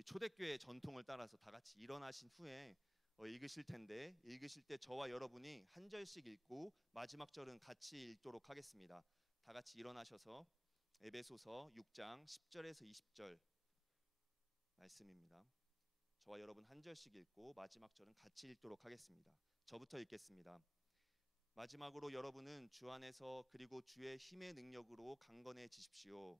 우리 초대교회 전통을 따라서 다 같이 일어나신 후에 읽으실 텐데, 읽으실 때 저와 여러분이 한 절씩 읽고 마지막 절은 같이 읽도록 하겠습니다. 다 같이 일어나셔서 에베소서 6장 10절에서 20절 말씀입니다. 저와 여러분 한 절씩 읽고 마지막 절은 같이 읽도록 하겠습니다. 저부터 읽겠습니다. 마지막으로 여러분은 주 안에서 그리고 주의 힘의 능력으로 강건해지십시오.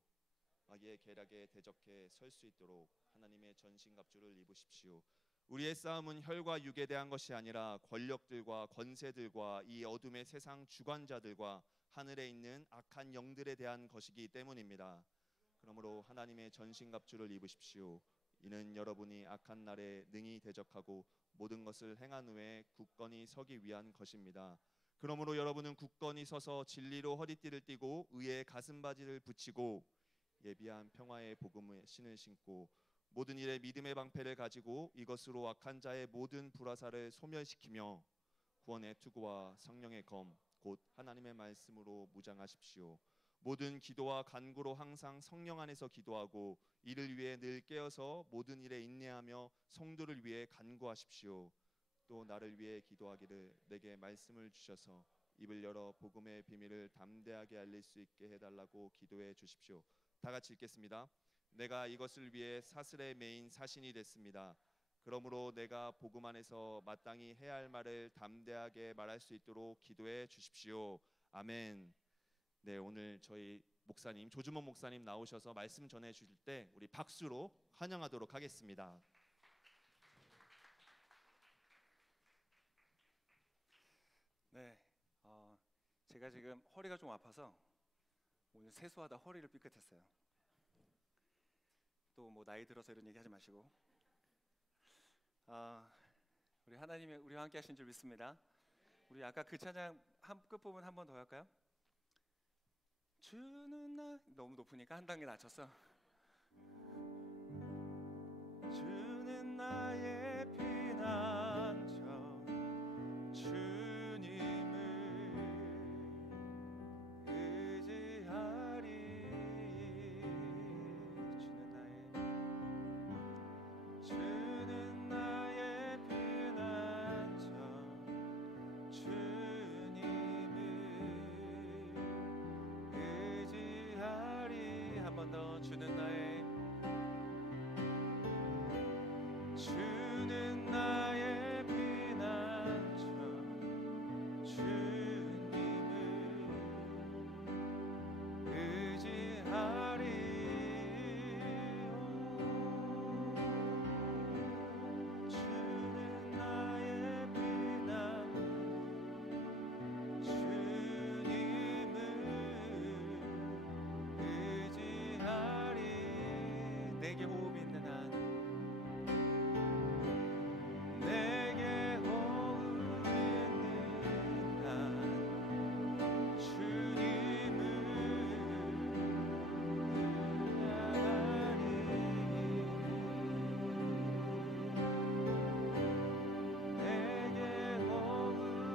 마귀의 계략에 대적해 설 수 있도록 하나님의 전신갑주를 입으십시오. 우리의 싸움은 혈과 육에 대한 것이 아니라 권력들과 권세들과 이 어둠의 세상 주관자들과 하늘에 있는 악한 영들에 대한 것이기 때문입니다. 그러므로 하나님의 전신갑주를 입으십시오. 이는 여러분이 악한 날에 능히 대적하고 모든 것을 행한 후에 굳건히 서기 위한 것입니다. 그러므로 여러분은 굳건히 서서 진리로 허리띠를 띠고 의의 가슴바지를 붙이고 예비한 평화의 복음의 신을 신고 모든 일에 믿음의 방패를 가지고 이것으로 악한 자의 모든 불화살을 소멸시키며 구원의 투구와 성령의 검 곧 하나님의 말씀으로 무장하십시오. 모든 기도와 간구로 항상 성령 안에서 기도하고 이를 위해 늘 깨어서 모든 일에 인내하며 성도를 위해 간구하십시오. 또 나를 위해 기도하기를 내게 말씀을 주셔서 입을 열어 복음의 비밀을 담대하게 알릴 수 있게 해달라고 기도해 주십시오. 다 같이 읽겠습니다. 내가 이것을 위해 사슬에 매인 사신이 됐습니다. 그러므로 내가 복음 안에서 마땅히 해야 할 말을 담대하게 말할 수 있도록 기도해 주십시오. 아멘. 네, 오늘 저희 목사님 조주몬 목사님 나오셔서 말씀 전해 주실 때 우리 박수로 환영하도록 하겠습니다. 네, 제가 지금 허리가 좀 아파서 오늘 세수하다 허리를 삐끗했어요. 또 뭐 나이 들어서 이런 얘기 하지 마시고 우리 하나님이 우리와 함께 하신 줄 믿습니다. 우리 아까 그 찬양 끝부분 한 번 더 할까요? 주는 나 너무 높으니까 한 단계 낮췄어. 주는 나의 피난처 주님을 의지하리. 주는 나의 피난처 주님을 의지하리. 한 번 더. 주는 나의 피난처 주님을 의지하리. 내게 호흡 있는 한 내게 호흡 있는 한 주님을 의하리. 내게 호흡 있는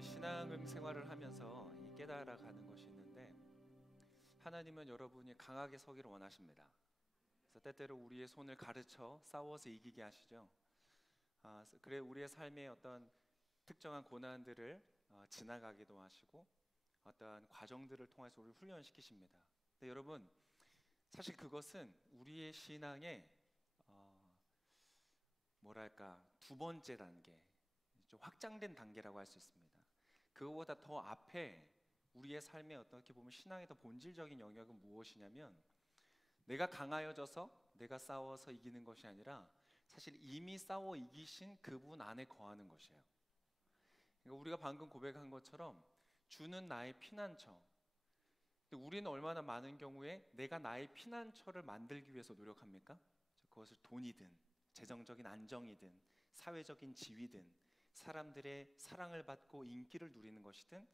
신앙 생활을 하면서 깨달아가는 것이 있는데, 하나님은 여러분이 강하게 서기를 원하십니다. 그래서 때때로 우리의 손을 가르쳐 싸워서 이기게 하시죠. 그래 우리의 삶의 어떤 특정한 고난들을 지나가기도 하시고 어떠한 과정들을 통해서 우리를 훈련시키십니다. 근데 여러분, 사실 그것은 우리의 신앙의 두 번째 단계, 좀 확장된 단계라고 할 수 있습니다. 그거보다 더 앞에 우리의 삶에 어떻게 보면 신앙의 더 본질적인 영역은 무엇이냐면, 내가 강하여져서 내가 싸워서 이기는 것이 아니라 사실 이미 싸워 이기신 그분 안에 거하는 것이에요. 그러니까 우리가 방금 고백한 것처럼 주는 나의 피난처. 근데 우리는 얼마나 많은 경우에 내가 나의 피난처를 만들기 위해서 노력합니까? 그것을 돈이든 재정적인 안정이든 사회적인 지위든 사람들의 사랑을 받고 인기를 누리는 것이든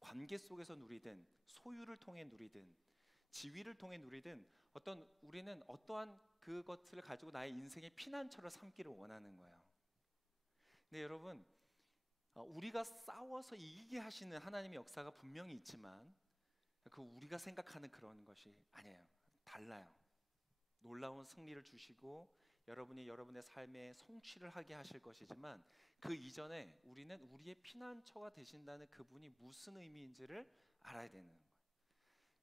관계 속에서 누리든 소유를 통해 누리든 지위를 통해 누리든 우리는 어떠한 그것을 가지고 나의 인생의 피난처를 삼기를 원하는 거예요. 근데 여러분, 우리가 싸워서 이기게 하시는 하나님의 역사가 분명히 있지만 그 우리가 생각하는 그런 것이 아니에요. 달라요. 놀라운 승리를 주시고 여러분이 여러분의 삶에 성취를 하게 하실 것이지만 그 이전에 우리는 우리의 피난처가 되신다는 그분이 무슨 의미인지를 알아야 되는 거예요.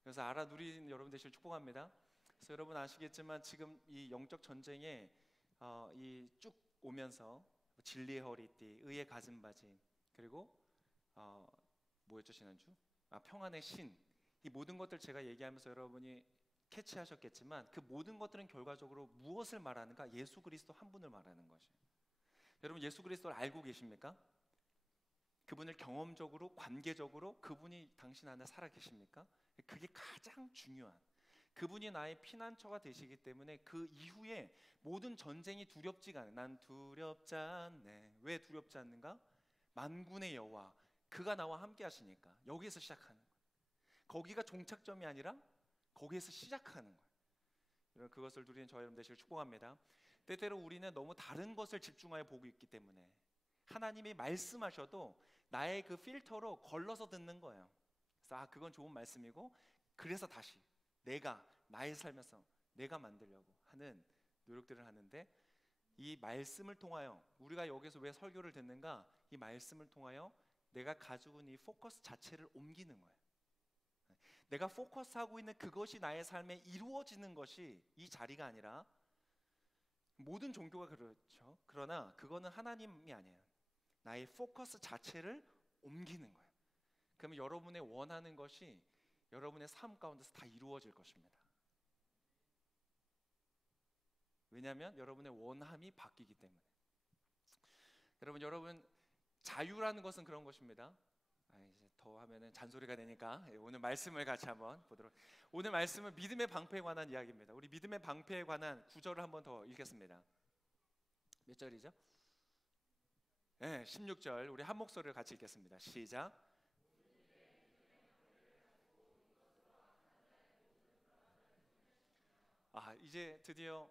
그래서 알아 누리는 여러분 되시길 축복합니다. 그래서 여러분 아시겠지만 지금 이 영적 전쟁에 이 쭉 오면서 진리의 허리띠, 의의 가슴바지, 그리고 뭐였죠 지난주? 평안의 신. 이 모든 것들 제가 얘기하면서 여러분이 캐치하셨겠지만 그 모든 것들은 결과적으로 무엇을 말하는가? 예수 그리스도 한 분을 말하는 것이에요. 여러분 예수 그리스도를 알고 계십니까? 그분을 경험적으로, 관계적으로 그분이 당신 안에 살아 계십니까? 그게 가장 중요한, 그분이 나의 피난처가 되시기 때문에 그 이후에 모든 전쟁이 두렵지가 않아요. 난 두렵지 않네. 왜 두렵지 않는가? 만군의 여호와, 그가 나와 함께 하시니까. 여기에서 시작하는 거예요. 거기가 종착점이 아니라 거기에서 시작하는 거예요. 여러분 그것을 누리는 저와 여러분 되시길 축복합니다. 때때로 우리는 너무 다른 것을 집중하여 보고 있기 때문에 하나님이 말씀하셔도 나의 그 필터로 걸러서 듣는 거예요. 그래서 그건 좋은 말씀이고, 그래서 다시 내가 나의 삶에서 내가 만들려고 하는 노력들을 하는데, 이 말씀을 통하여 우리가 여기서 왜 설교를 듣는가? 이 말씀을 통하여 내가 가지고 있는 이 포커스 자체를 옮기는 거예요. 내가 포커스하고 있는 그것이 나의 삶에 이루어지는 것이 이 자리가 아니라, 모든 종교가 그렇죠. 그러나 그거는 하나님이 아니에요. 나의 포커스 자체를 옮기는 거예요. 그러면 여러분의 원하는 것이 여러분의 삶 가운데서 다 이루어질 것입니다. 왜냐하면 여러분의 원함이 바뀌기 때문에. 여러분 자유라는 것은 그런 것입니다. 이제 더 하면은 잔소리가 되니까 오늘 말씀을 같이 한번 보도록. 오늘 말씀은 믿음의 방패에 관한 이야기입니다. 우리 믿음의 방패에 관한 구절을 한번 더 읽겠습니다. 몇 절이죠? 네, 16절. 우리 한 목소리를 같이 읽겠습니다. 시작. 이제 드디어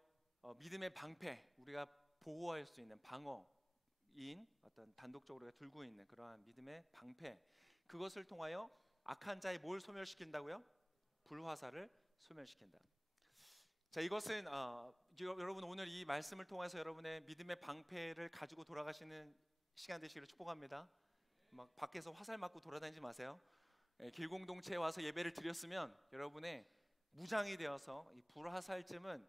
믿음의 방패, 우리가 보호할 수 있는 방어인, 어떤 단독적으로 들고 있는 그러한 믿음의 방패, 그것을 통하여 악한 자의 뭘 소멸시킨다고요? 불화살을 소멸시킨다. 자, 이것은 여러분 오늘 이 말씀을 통해서 여러분의 믿음의 방패를 가지고 돌아가시는 시간 되시기를 축복합니다. 막 밖에서 화살 맞고 돌아다니지 마세요. 길공동체에 와서 예배를 드렸으면 여러분의 무장이 되어서 이 불화살쯤은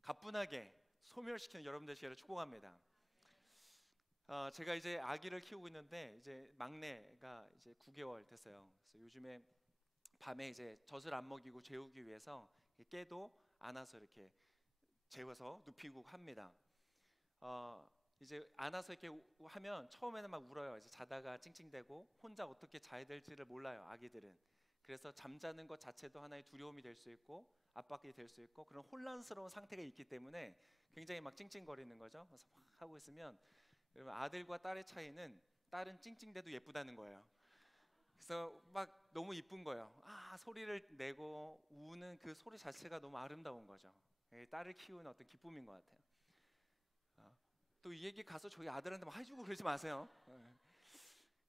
가뿐하게 소멸시키는 여러분 되시기를 축복합니다. 제가 이제 아기를 키우고 있는데 이제 막내가 이제 9개월 됐어요. 그래서 요즘에 밤에 이제 젖을 안 먹이고 재우기 위해서 깨도 안아서 이렇게 재워서 눕히고 합니다. 이제 안아서 이렇게 하면 처음에는 막 울어요. 이제 자다가 찡찡대고 혼자 어떻게 자야 될지를 몰라요, 아기들은. 그래서 잠자는 것 자체도 하나의 두려움이 될 수 있고 압박이 될 수 있고 그런 혼란스러운 상태가 있기 때문에 굉장히 막 찡찡거리는 거죠. 그래서 막 하고 있으면, 여러분 아들과 딸의 차이는 딸은 찡찡대도 예쁘다는 거예요. 그래서 막 너무 이쁜 거예요. 소리를 내고 우는 그 소리 자체가 너무 아름다운 거죠. 딸을 키우는 어떤 기쁨인 것 같아요. 또 이 얘기 가서 저희 아들한테 막 해주고 그러지 마세요.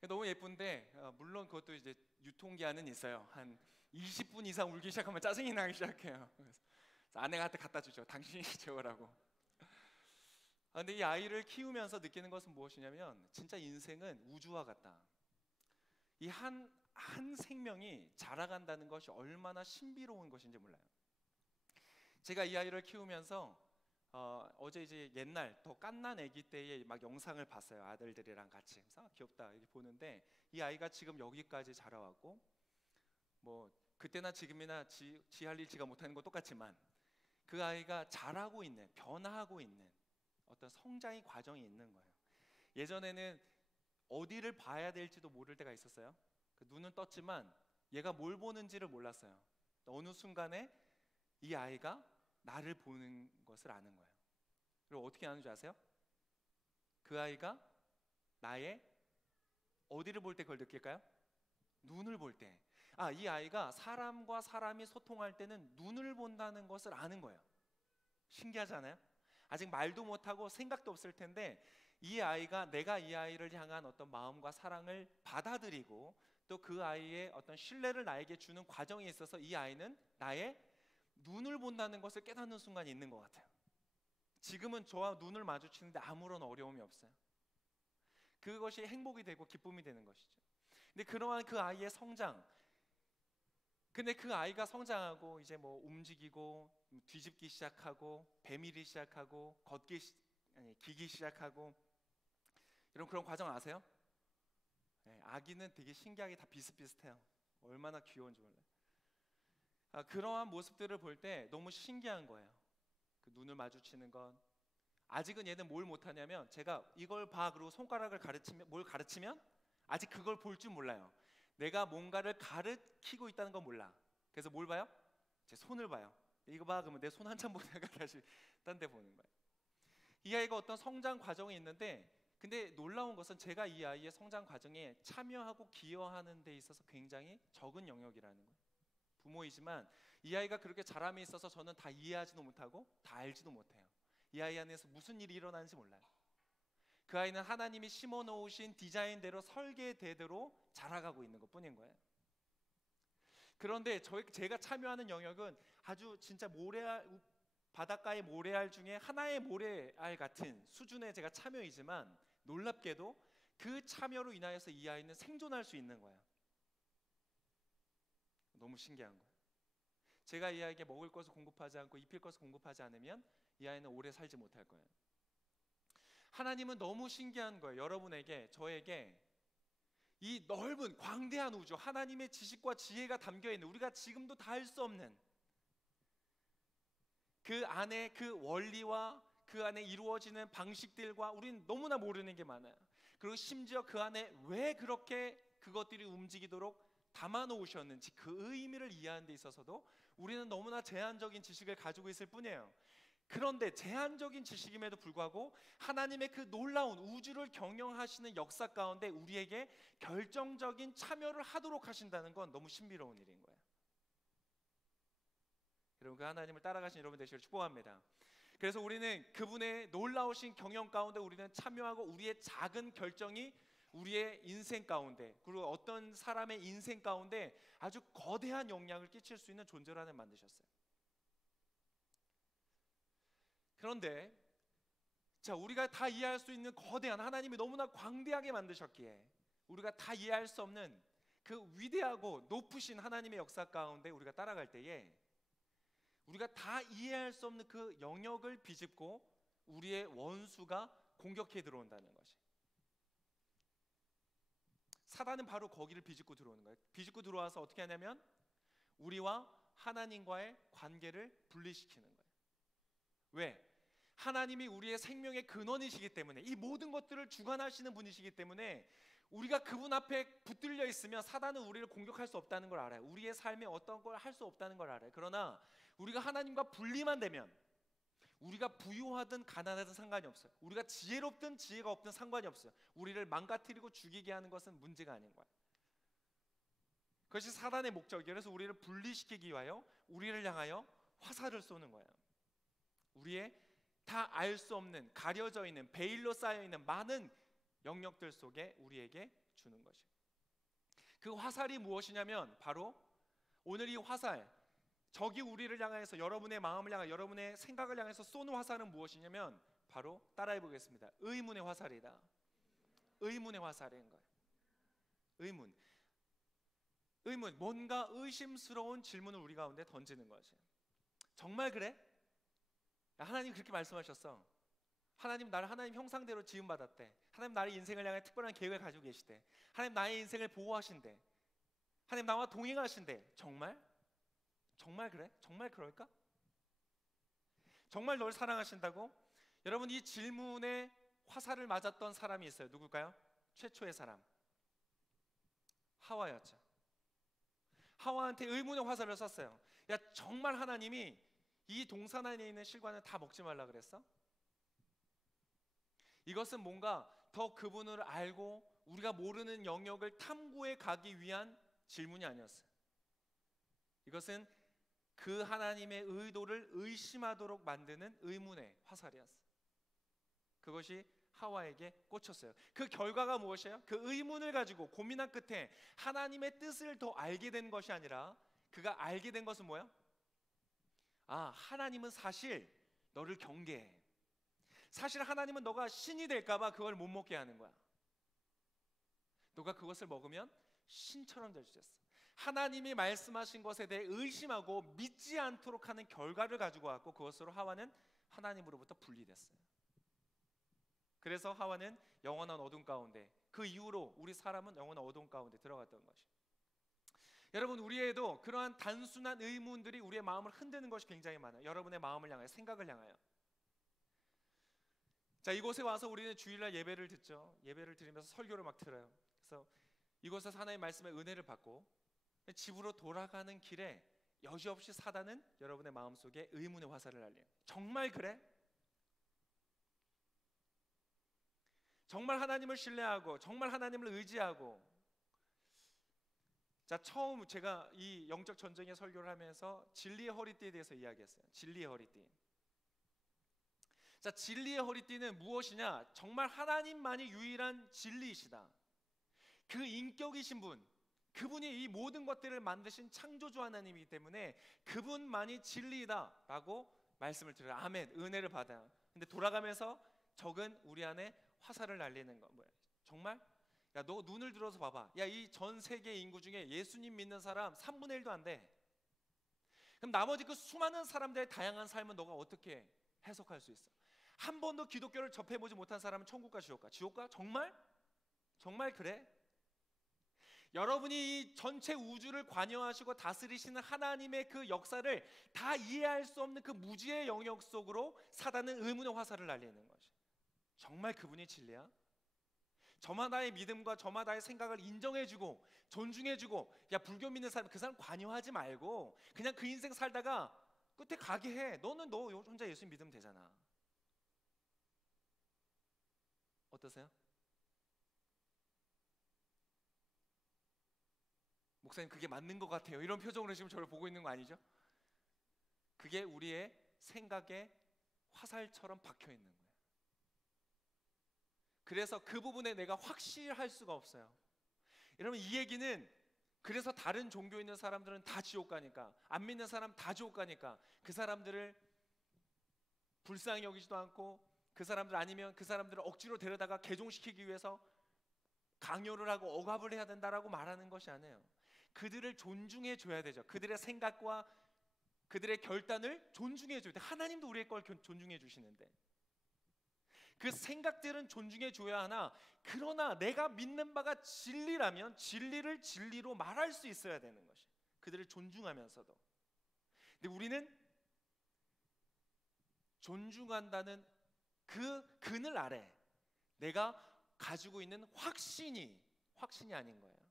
너무 예쁜데 물론 그것도 이제 유통기한은 있어요. 한 20분 이상 울기 시작하면 짜증이 나기 시작해요. 그래서 아내한테 갖다 주죠. 당신이 재우라고. 근데 이 아이를 키우면서 느끼는 것은 무엇이냐면, 진짜 인생은 우주와 같다. 이 한 생명이 자라간다는 것이 얼마나 신비로운 것인지 몰라요. 제가 이 아이를 키우면서 어제 이제 옛날 더 갓난 아기 때의 막 영상을 봤어요. 아들들이랑 같이. 그래서 귀엽다 이렇게 보는데, 이 아이가 지금 여기까지 자라왔고, 뭐 그때나 지금이나 지 할 일 지가 못하는 건 똑같지만 그 아이가 자라고 있는, 변화하고 있는 어떤 성장의 과정이 있는 거예요. 예전에는 어디를 봐야 될지도 모를 때가 있었어요. 눈은 떴지만 얘가 뭘 보는지를 몰랐어요. 어느 순간에 이 아이가 나를 보는 것을 아는 거예요. 그리고 어떻게 아는 줄 아세요? 그 아이가 나의 어디를 볼 때 그걸 느낄까요? 눈을 볼 때. 이 아이가 사람과 사람이 소통할 때는 눈을 본다는 것을 아는 거예요. 신기하잖아요? 아직 말도 못하고 생각도 없을 텐데 이 아이가 내가 이 아이를 향한 어떤 마음과 사랑을 받아들이고 또 그 아이의 어떤 신뢰를 나에게 주는 과정에 있어서 이 아이는 나의 눈을 본다는 것을 깨닫는 순간이 있는 것 같아요. 지금은 저와 눈을 마주치는데 아무런 어려움이 없어요. 그것이 행복이 되고 기쁨이 되는 것이죠. 근데 그러한 그 아이의 성장, 근데 그 아이가 성장하고 이제 뭐 움직이고 뒤집기 시작하고 배밀이 시작하고 기기 시작하고 이런 그런 과정 아세요? 네, 아기는 되게 신기하게 다 비슷비슷해요. 얼마나 귀여운지 몰라요. 그러한 모습들을 볼 때 너무 신기한 거예요. 그 눈을 마주치는 건. 아직은 얘는 뭘 못하냐면 제가 이걸 봐 그리고 손가락을 가르치면 아직 그걸 볼 줄 몰라요. 내가 뭔가를 가르치고 있다는 건 몰라. 그래서 뭘 봐요? 제 손을 봐요. 이거 봐 그러면 내 손 한참 보다가 다시 딴 데 보는 거예요. 이 아이가 어떤 성장 과정이 있는데, 근데 놀라운 것은 제가 이 아이의 성장 과정에 참여하고 기여하는 데 있어서 굉장히 적은 영역이라는 거예요. 부모이지만 이 아이가 그렇게 자람이 있어서 저는 다 이해하지도 못하고 다 알지도 못해요. 이 아이 안에서 무슨 일이 일어나는지 몰라요. 그 아이는 하나님이 심어 놓으신 디자인대로 설계대로 자라가고 있는 것 뿐인 거예요. 그런데 제가 참여하는 영역은 아주 진짜 바닷가의 모래알 중에 하나의 모래알 같은 수준의 제가 참여이지만 놀랍게도 그 참여로 인하여서 이 아이는 생존할 수 있는 거예요. 너무 신기한 거예요. 제가 이 아이에게 먹을 것을 공급하지 않고 입힐 것을 공급하지 않으면 이 아이는 오래 살지 못할 거예요. 하나님은 너무 신기한 거예요. 여러분에게, 저에게 이 넓은 광대한 우주, 하나님의 지식과 지혜가 담겨있는, 우리가 지금도 다 할 수 없는 그 안에 그 원리와 그 안에 이루어지는 방식들과 우리는 너무나 모르는 게 많아요. 그리고 심지어 그 안에 왜 그렇게 그것들이 움직이도록 담아 놓으셨는지 그 의미를 이해하는 데 있어서도 우리는 너무나 제한적인 지식을 가지고 있을 뿐이에요. 그런데 제한적인 지식임에도 불구하고 하나님의 그 놀라운 우주를 경영하시는 역사 가운데 우리에게 결정적인 참여를 하도록 하신다는 건 너무 신비로운 일인 거예요. 여러분, 그 하나님을 따라가신 여러분 되시길 축복합니다. 그래서 우리는 그분의 놀라우신 경영 가운데 우리는 참여하고 우리의 작은 결정이 우리의 인생 가운데, 그리고 어떤 사람의 인생 가운데 아주 거대한 영향을 끼칠 수 있는 존재로 하나님 만드셨어요. 그런데 우리가 다 이해할 수 있는 거대한, 하나님이 너무나 광대하게 만드셨기에 우리가 다 이해할 수 없는 그 위대하고 높으신 하나님의 역사 가운데 우리가 따라갈 때에 우리가 다 이해할 수 없는 그 영역을 비집고 우리의 원수가 공격해 들어온다는 것이, 사단은 바로 거기를 비집고 들어오는 거예요. 비집고 들어와서 어떻게 하냐면 우리와 하나님과의 관계를 분리시키는 거예요. 왜? 하나님이 우리의 생명의 근원이시기 때문에, 이 모든 것들을 주관하시는 분이시기 때문에 우리가 그분 앞에 붙들려 있으면 사단은 우리를 공격할 수 없다는 걸 알아요. 우리의 삶에 어떤 걸 할 수 없다는 걸 알아요. 그러나 우리가 하나님과 분리만 되면, 우리가 부유하든 가난하든 상관이 없어요. 우리가 지혜롭든 지혜가 없든 상관이 없어요. 우리를 망가뜨리고 죽이게 하는 것은 문제가 아닌 거예요. 그것이 사단의 목적이에요. 그래서 우리를 분리시키기 위하여 우리를 향하여 화살을 쏘는 거예요. 우리의 다 알 수 없는, 가려져 있는, 베일로 쌓여 있는 많은 영역들 속에 우리에게 주는 것이에요. 그 화살이 무엇이냐면 바로 오늘 이 화살, 적이 우리를 향해서, 여러분의 마음을 향해, 여러분의 생각을 향해서 쏘는 화살은 무엇이냐면 바로 따라해 보겠습니다. 의문의 화살이다. 의문의 화살인 거예요. 의문, 뭔가 의심스러운 질문을 우리 가운데 던지는 것이에요. 정말 그래? 하나님 그렇게 말씀하셨어. 하나님 나를 하나님 형상대로 지음받았대. 하나님 나의 인생을 향해 특별한 계획을 가지고 계시대. 하나님 나의 인생을 보호하신대. 하나님 나와 동행하신대. 정말? 정말 그래? 정말 그럴까? 정말 널 사랑하신다고? 여러분, 이 질문에 화살을 맞았던 사람이 있어요. 누굴까요? 최초의 사람, 하와였죠. 하와한테 의문의 화살을 쐈어요. 야, 정말 하나님이 이 동산 안에 있는 실과는 다 먹지 말라 그랬어? 이것은 뭔가 더 그분을 알고 우리가 모르는 영역을 탐구해 가기 위한 질문이 아니었어요. 이것은 그 하나님의 의도를 의심하도록 만드는 의문의 화살이었어요. 그것이 하와에게 꽂혔어요. 그 결과가 무엇이에요? 그 의문을 가지고 고민한 끝에 하나님의 뜻을 더 알게 된 것이 아니라 그가 알게 된 것은 뭐예요? 아, 하나님은 사실 너를 경계해. 사실 하나님은 너가 신이 될까봐 그걸 못 먹게 하는 거야. 너가 그것을 먹으면 신처럼 될 수 있어. 하나님이 말씀하신 것에 대해 의심하고 믿지 않도록 하는 결과를 가지고 왔고, 그것으로 하와는 하나님으로부터 분리됐어요. 그래서 하와는 영원한 어둠 가운데, 그 이후로 우리 사람은 영원한 어둠 가운데 들어갔던 것이. 여러분, 우리에도 그러한 단순한 의문들이 우리의 마음을 흔드는 것이 굉장히 많아요. 여러분의 마음을 향하여, 생각을 향하여. 자, 이곳에 와서 우리는 주일날 예배를 듣죠. 예배를 드리면서 설교를 막 들어요. 그래서 이곳에서 하나님의 말씀의 은혜를 받고 집으로 돌아가는 길에 여지없이 사단은 여러분의 마음속에 의문의 화살을 날려요. 정말 그래? 정말 하나님을 신뢰하고 정말 하나님을 의지하고. 자, 처음 제가 이 영적 전쟁의 설교를 하면서 진리의 허리띠에 대해서 이야기했어요. 진리의 허리띠. 자, 진리의 허리띠는 무엇이냐? 정말 하나님만이 유일한 진리이시다. 그 인격이신 분, 그분이 이 모든 것들을 만드신 창조주 하나님이기 때문에 그분만이 진리이다 라고 말씀을 드려요. 아멘. 은혜를 받아요. 근데 돌아가면서 적은 우리 안에 화살을 날리는 거 뭐야? 정말? 야, 너 눈을 들어서 봐봐. 야, 이 전 세계 인구 중에 예수님 믿는 사람 3분의 1도 안 돼. 그럼 나머지 그 수많은 사람들의 다양한 삶은 너가 어떻게 해석할 수 있어? 한 번도 기독교를 접해보지 못한 사람은 천국과 지옥과? 지옥과? 정말? 정말 그래? 여러분이 이 전체 우주를 관여하시고 다스리시는 하나님의 그 역사를 다 이해할 수 없는 그 무지의 영역 속으로 사단은 의문의 화살을 날리는 것이. 정말 그분이 진리야? 저마다의 믿음과 저마다의 생각을 인정해주고 존중해주고, 야, 불교 믿는 사람 그 사람 관여하지 말고 그냥 그 인생 살다가 끝에 가게 해. 너는 너 혼자 예수 믿으면 되잖아. 어떠세요? 목사님 그게 맞는 것 같아요. 이런 표정으로 지금 저를 보고 있는 거 아니죠? 그게 우리의 생각에 화살처럼 박혀 있는 거예요. 그래서 그 부분에 내가 확실할 수가 없어요. 여러분, 이 얘기는 그래서 다른 종교에 있는 사람들은 다 지옥 가니까, 안 믿는 사람 다 지옥 가니까 그 사람들을 불쌍히 여기지도 않고, 그 사람들 아니면 그 사람들을 억지로 데려다가 개종시키기 위해서 강요를 하고 억압을 해야 된다라고 말하는 것이 아니에요. 그들을 존중해 줘야 되죠. 그들의 생각과 그들의 결단을 존중해 줘야 돼. 하나님도 우리의 걸 존중해 주시는데 그 생각들은 존중해 줘야 하나, 그러나 내가 믿는 바가 진리라면 진리를 진리로 말할 수 있어야 되는 것이, 그들을 존중하면서도. 근데 우리는 존중한다는 그 그늘 아래 내가 가지고 있는 확신이 아닌 거예요.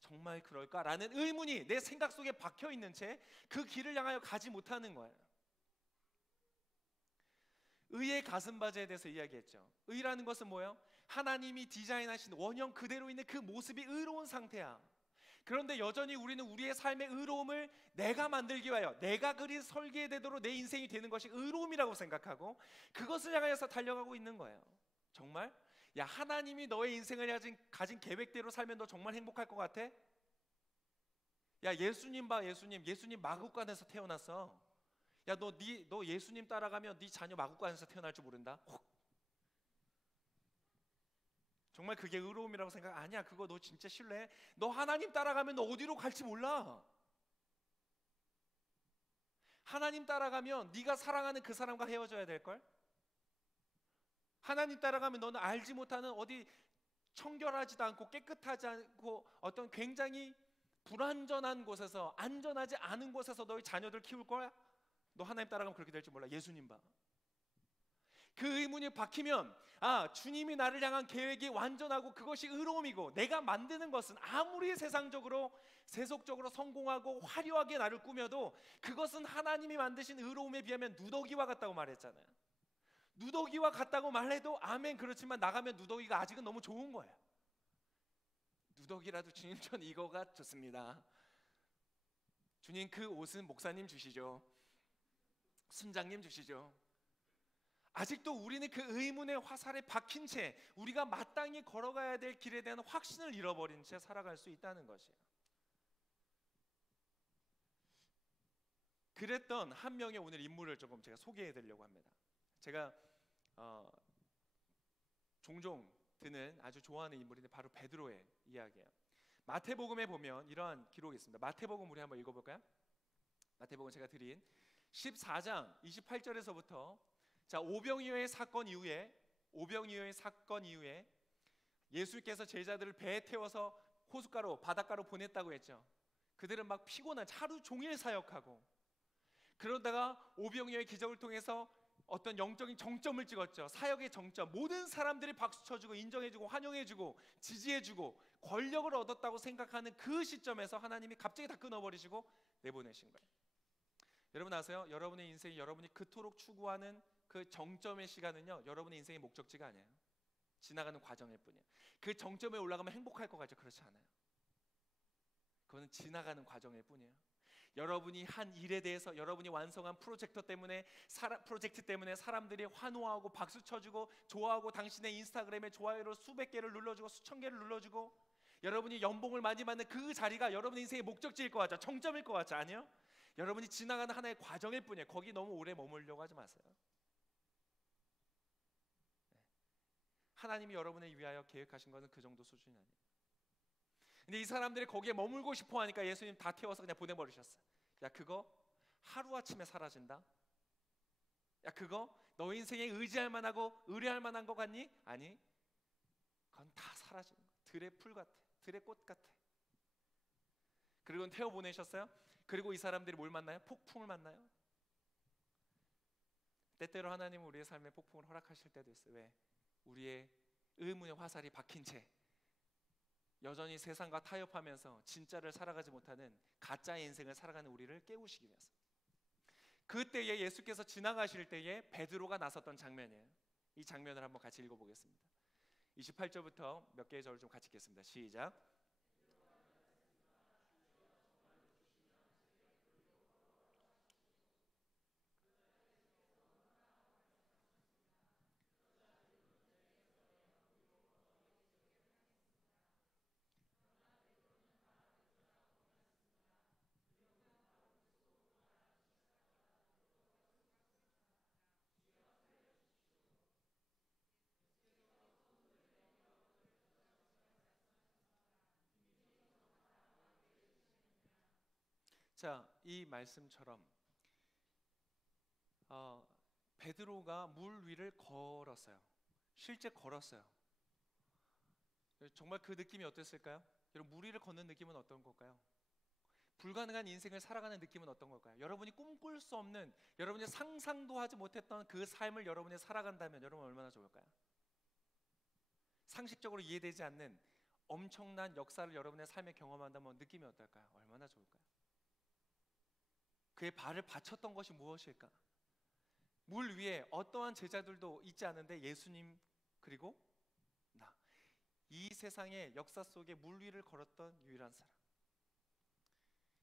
정말 그럴까라는 의문이 내 생각 속에 박혀 있는 채 그 길을 향하여 가지 못하는 거예요. 의의 가슴바지에 대해서 이야기했죠. 의라는 것은 뭐예요? 하나님이 디자인하신 원형 그대로 있는 그 모습이 의로운 상태야. 그런데 여전히 우리는 우리의 삶의 의로움을 내가 만들기 위하여 내가 그린 설계대로 내 인생이 되는 것이 의로움이라고 생각하고 그것을 향해서 달려가고 있는 거예요. 정말? 야, 하나님이 너의 인생을 가진 계획대로 살면 너 정말 행복할 것 같아? 야, 예수님 봐. 예수님 마구간에서 태어났어. 야, 너 예수님 따라가면 네 자녀 마구간에서 태어날 줄 모른다. 정말 그게 의로움이라고 생각? 아니야. 그거 너 진짜 신뢰해? 너 하나님 따라가면 너 어디로 갈지 몰라. 하나님 따라가면 네가 사랑하는 그 사람과 헤어져야 될걸? 하나님 따라가면 너는 알지 못하는 어디 청결하지도 않고 깨끗하지 않고 어떤 굉장히 불안전한 곳에서, 안전하지 않은 곳에서 너의 자녀들 키울 거야? 너 하나님 따라가면 그렇게 될지 몰라. 예수님 봐. 그 의문이 박히면, 아, 주님이 나를 향한 계획이 완전하고 그것이 의로움이고, 내가 만드는 것은 아무리 세상적으로 세속적으로 성공하고 화려하게 나를 꾸며도 그것은 하나님이 만드신 의로움에 비하면 누더기와 같다고 말했잖아요. 누더기와 같다고 말해도 아멘, 그렇지만 나가면 누더기가 아직은 너무 좋은 거예요. 누더기라도 주님, 전 이거가 좋습니다. 주님, 그 옷은 목사님 주시죠. 순장님 주시죠. 아직도 우리는 그 의문의 화살에 박힌 채 우리가 마땅히 걸어가야 될 길에 대한 확신을 잃어버린 채 살아갈 수 있다는 것이에요. 그랬던 한 명의 오늘 인물을 조금 제가 소개해 드리려고 합니다. 제가 종종 드는 아주 좋아하는 인물인데 바로 베드로의 이야기예요. 마태복음에 보면 이러한 기록이 있습니다. 마태복음 우리 한번 읽어볼까요? 마태복음 제가 드린 14장 28절에서부터 자, 오병이어의 사건 이후에 예수께서 제자들을 배에 태워서 호숫가로 바닷가로 보냈다고 했죠. 그들은 막 피곤한 하루 종일 사역하고 그러다가 오병이어의 기적을 통해서 어떤 영적인 정점을 찍었죠. 사역의 정점. 모든 사람들이 박수 쳐주고 인정해주고 환영해주고 지지해주고 권력을 얻었다고 생각하는 그 시점에서 하나님이 갑자기 다 끊어버리시고 내보내신 거예요. 여러분 아세요? 여러분의 인생이 여러분이 그토록 추구하는 그 정점의 시간은요, 여러분의 인생의 목적지가 아니에요. 지나가는 과정일 뿐이에요. 그 정점에 올라가면 행복할 것 같죠? 그렇지 않아요. 그거는 지나가는 과정일 뿐이에요. 여러분이 한 일에 대해서 여러분이 완성한 프로젝트 때문에 사람들이 환호하고 박수 쳐주고 좋아하고 당신의 인스타그램에 좋아요를 수백 개를 눌러주고 수천 개를 눌러주고 여러분이 연봉을 많이 받는 그 자리가 여러분의 인생의 목적지일 것 같죠? 정점일 것 같죠? 아니요. 여러분이 지나가는 하나의 과정일 뿐이에요. 거기 너무 오래 머물려고 하지 마세요. 하나님이 여러분을 위하여 계획하신 것은 그 정도 수준이 아니에요. 근데 이 사람들이 거기에 머물고 싶어 하니까 예수님 다 태워서 그냥 보내버리셨어요. 야, 그거 하루아침에 사라진다? 야, 그거 너 인생에 의지할 만하고 의뢰할 만한 거 같니? 아니, 그건 다 사라지는 거야. 들의 풀 같아. 들의 꽃 같아. 그리고 태워 보내셨어요. 그리고 이 사람들이 뭘 만나요? 폭풍을 만나요. 때때로 하나님은 우리의 삶에 폭풍을 허락하실 때도 있어요. 왜? 우리의 의문의 화살이 박힌 채 여전히 세상과 타협하면서 진짜를 살아가지 못하는 가짜의 인생을 살아가는 우리를 깨우시기 위해서. 그때에 예수께서 지나가실 때에 베드로가 나섰던 장면이에요. 이 장면을 한번 같이 읽어보겠습니다. 28절부터 몇 개의 절을 좀 같이 읽겠습니다. 시작. 자, 이 말씀처럼 베드로가 물 위를 걸었어요. 실제 걸었어요. 정말 그 느낌이 어땠을까요? 여러분, 물 위를 걷는 느낌은 어떤 걸까요? 불가능한 인생을 살아가는 느낌은 어떤 걸까요? 여러분이 꿈꿀 수 없는, 여러분이 상상도 하지 못했던 그 삶을 여러분이 살아간다면 여러분 얼마나 좋을까요? 상식적으로 이해되지 않는 엄청난 역사를 여러분의 삶에 경험한다면 느낌이 어떨까요? 얼마나 좋을까요? 그의 발을 받쳤던 것이 무엇일까? 물 위에 어떠한 제자들도 있지 않은데 예수님 그리고 나, 이 세상의 역사 속에 물 위를 걸었던 유일한 사람.